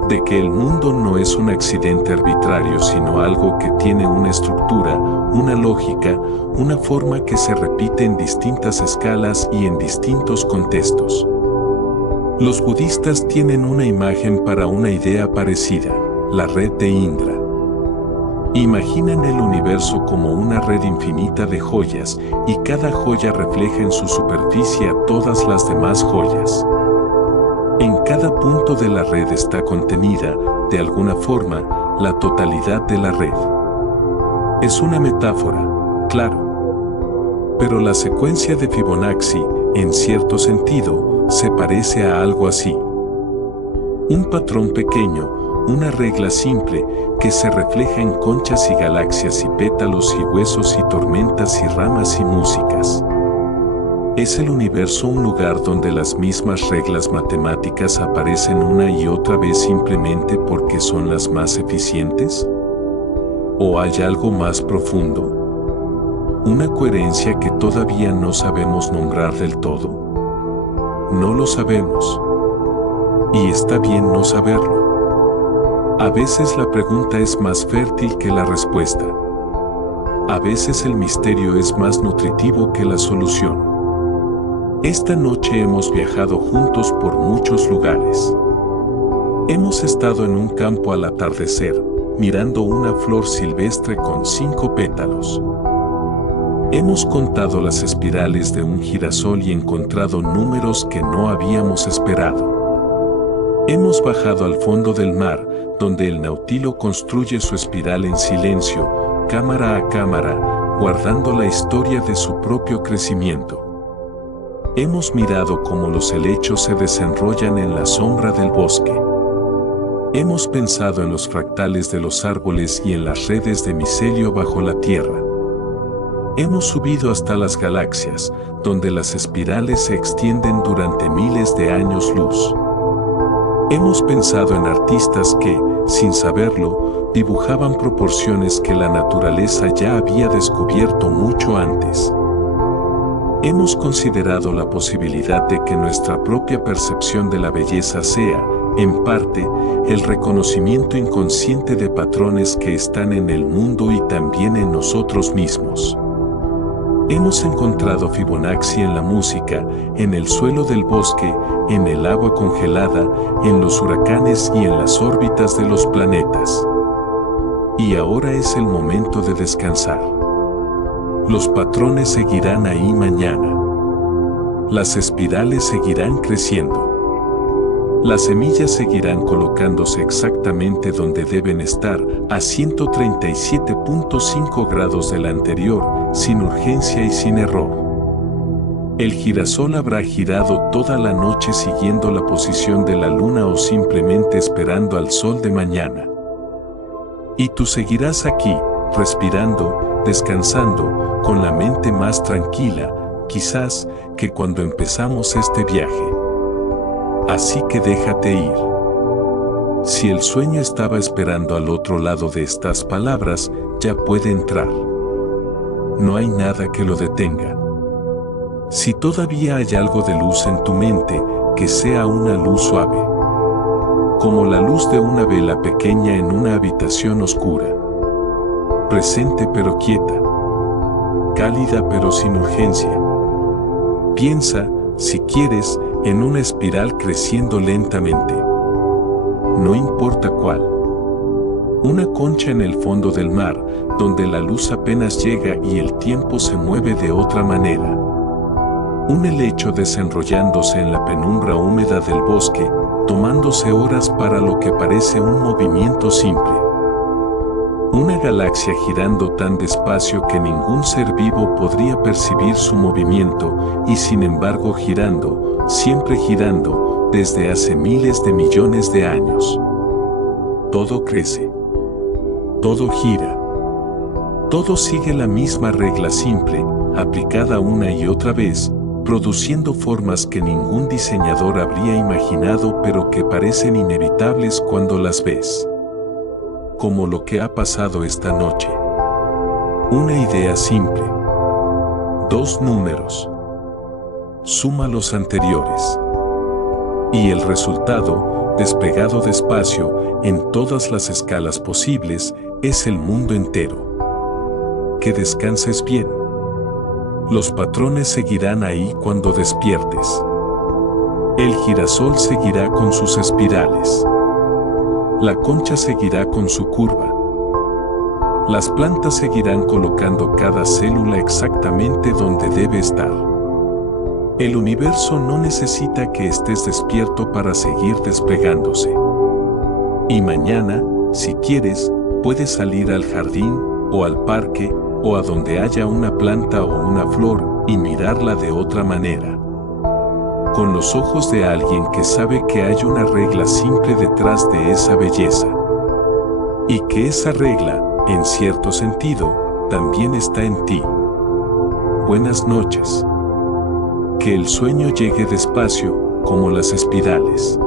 De que el mundo no es un accidente arbitrario, sino algo que tiene una estructura, una lógica, una forma que se repite en distintas escalas y en distintos contextos. Los budistas tienen una imagen para una idea parecida, la red de Indra. Imaginan el universo como una red infinita de joyas, y cada joya refleja en su superficie a todas las demás joyas. En cada punto de la red está contenida, de alguna forma, la totalidad de la red. Es una metáfora, claro. Pero la secuencia de Fibonacci, en cierto sentido, se parece a algo así. Un patrón pequeño, una regla simple, que se refleja en conchas y galaxias y pétalos y huesos y tormentas y ramas y músicas. ¿Es el universo un lugar donde las mismas reglas matemáticas aparecen una y otra vez simplemente porque son las más eficientes? ¿O hay algo más profundo? ¿Una coherencia que todavía no sabemos nombrar del todo? No lo sabemos. Y está bien no saberlo. A veces la pregunta es más fértil que la respuesta. A veces el misterio es más nutritivo que la solución. Esta noche hemos viajado juntos por muchos lugares. Hemos estado en un campo al atardecer, mirando una flor silvestre con 5 pétalos. Hemos contado las espirales de un girasol y encontrado números que no habíamos esperado. Hemos bajado al fondo del mar, donde el nautilo construye su espiral en silencio, cámara a cámara, guardando la historia de su propio crecimiento. Hemos mirado cómo los helechos se desenrollan en la sombra del bosque. Hemos pensado en los fractales de los árboles y en las redes de micelio bajo la tierra. Hemos subido hasta las galaxias, donde las espirales se extienden durante miles de años luz. Hemos pensado en artistas que, sin saberlo, dibujaban proporciones que la naturaleza ya había descubierto mucho antes. Hemos considerado la posibilidad de que nuestra propia percepción de la belleza sea, en parte, el reconocimiento inconsciente de patrones que están en el mundo y también en nosotros mismos. Hemos encontrado Fibonacci en la música, en el suelo del bosque, en el agua congelada, en los huracanes y en las órbitas de los planetas. Y ahora es el momento de descansar. Los patrones seguirán ahí mañana. Las espirales seguirán creciendo. Las semillas seguirán colocándose exactamente donde deben estar, a 137.5 grados del anterior, sin urgencia y sin error. El girasol habrá girado toda la noche siguiendo la posición de la luna o simplemente esperando al sol de mañana. Y tú seguirás aquí, respirando, descansando, con la mente más tranquila, quizás, que cuando empezamos este viaje. Así que déjate ir. Si el sueño estaba esperando al otro lado de estas palabras, ya puede entrar. No hay nada que lo detenga. Si todavía hay algo de luz en tu mente, que sea una luz suave. Como la luz de una vela pequeña en una habitación oscura. Presente pero quieta. Cálida pero sin urgencia. Piensa, si quieres, en una espiral creciendo lentamente. No importa cuál. Una concha en el fondo del mar, donde la luz apenas llega y el tiempo se mueve de otra manera. Un helecho desenrollándose en la penumbra húmeda del bosque, tomándose horas para lo que parece un movimiento simple. Una galaxia girando tan despacio que ningún ser vivo podría percibir su movimiento, y sin embargo girando, siempre girando, desde hace miles de millones de años. Todo crece. Todo gira. Todo sigue la misma regla simple, aplicada una y otra vez, produciendo formas que ningún diseñador habría imaginado pero que parecen inevitables cuando las ves. Como lo que ha pasado esta noche. Una idea simple. 2 números. Suma los anteriores. Y el resultado, despegado despacio, en todas las escalas posibles, es el mundo entero. Que descanses bien. Los patrones seguirán ahí cuando despiertes. El girasol seguirá con sus espirales. La concha seguirá con su curva. Las plantas seguirán colocando cada célula exactamente donde debe estar. El universo no necesita que estés despierto para seguir despegándose. Y mañana, si quieres, puedes salir al jardín, o al parque, o a donde haya una planta o una flor, y mirarla de otra manera. Con los ojos de alguien que sabe que hay una regla simple detrás de esa belleza. Y que esa regla, en cierto sentido, también está en ti. Buenas noches. Que el sueño llegue despacio, como las espirales.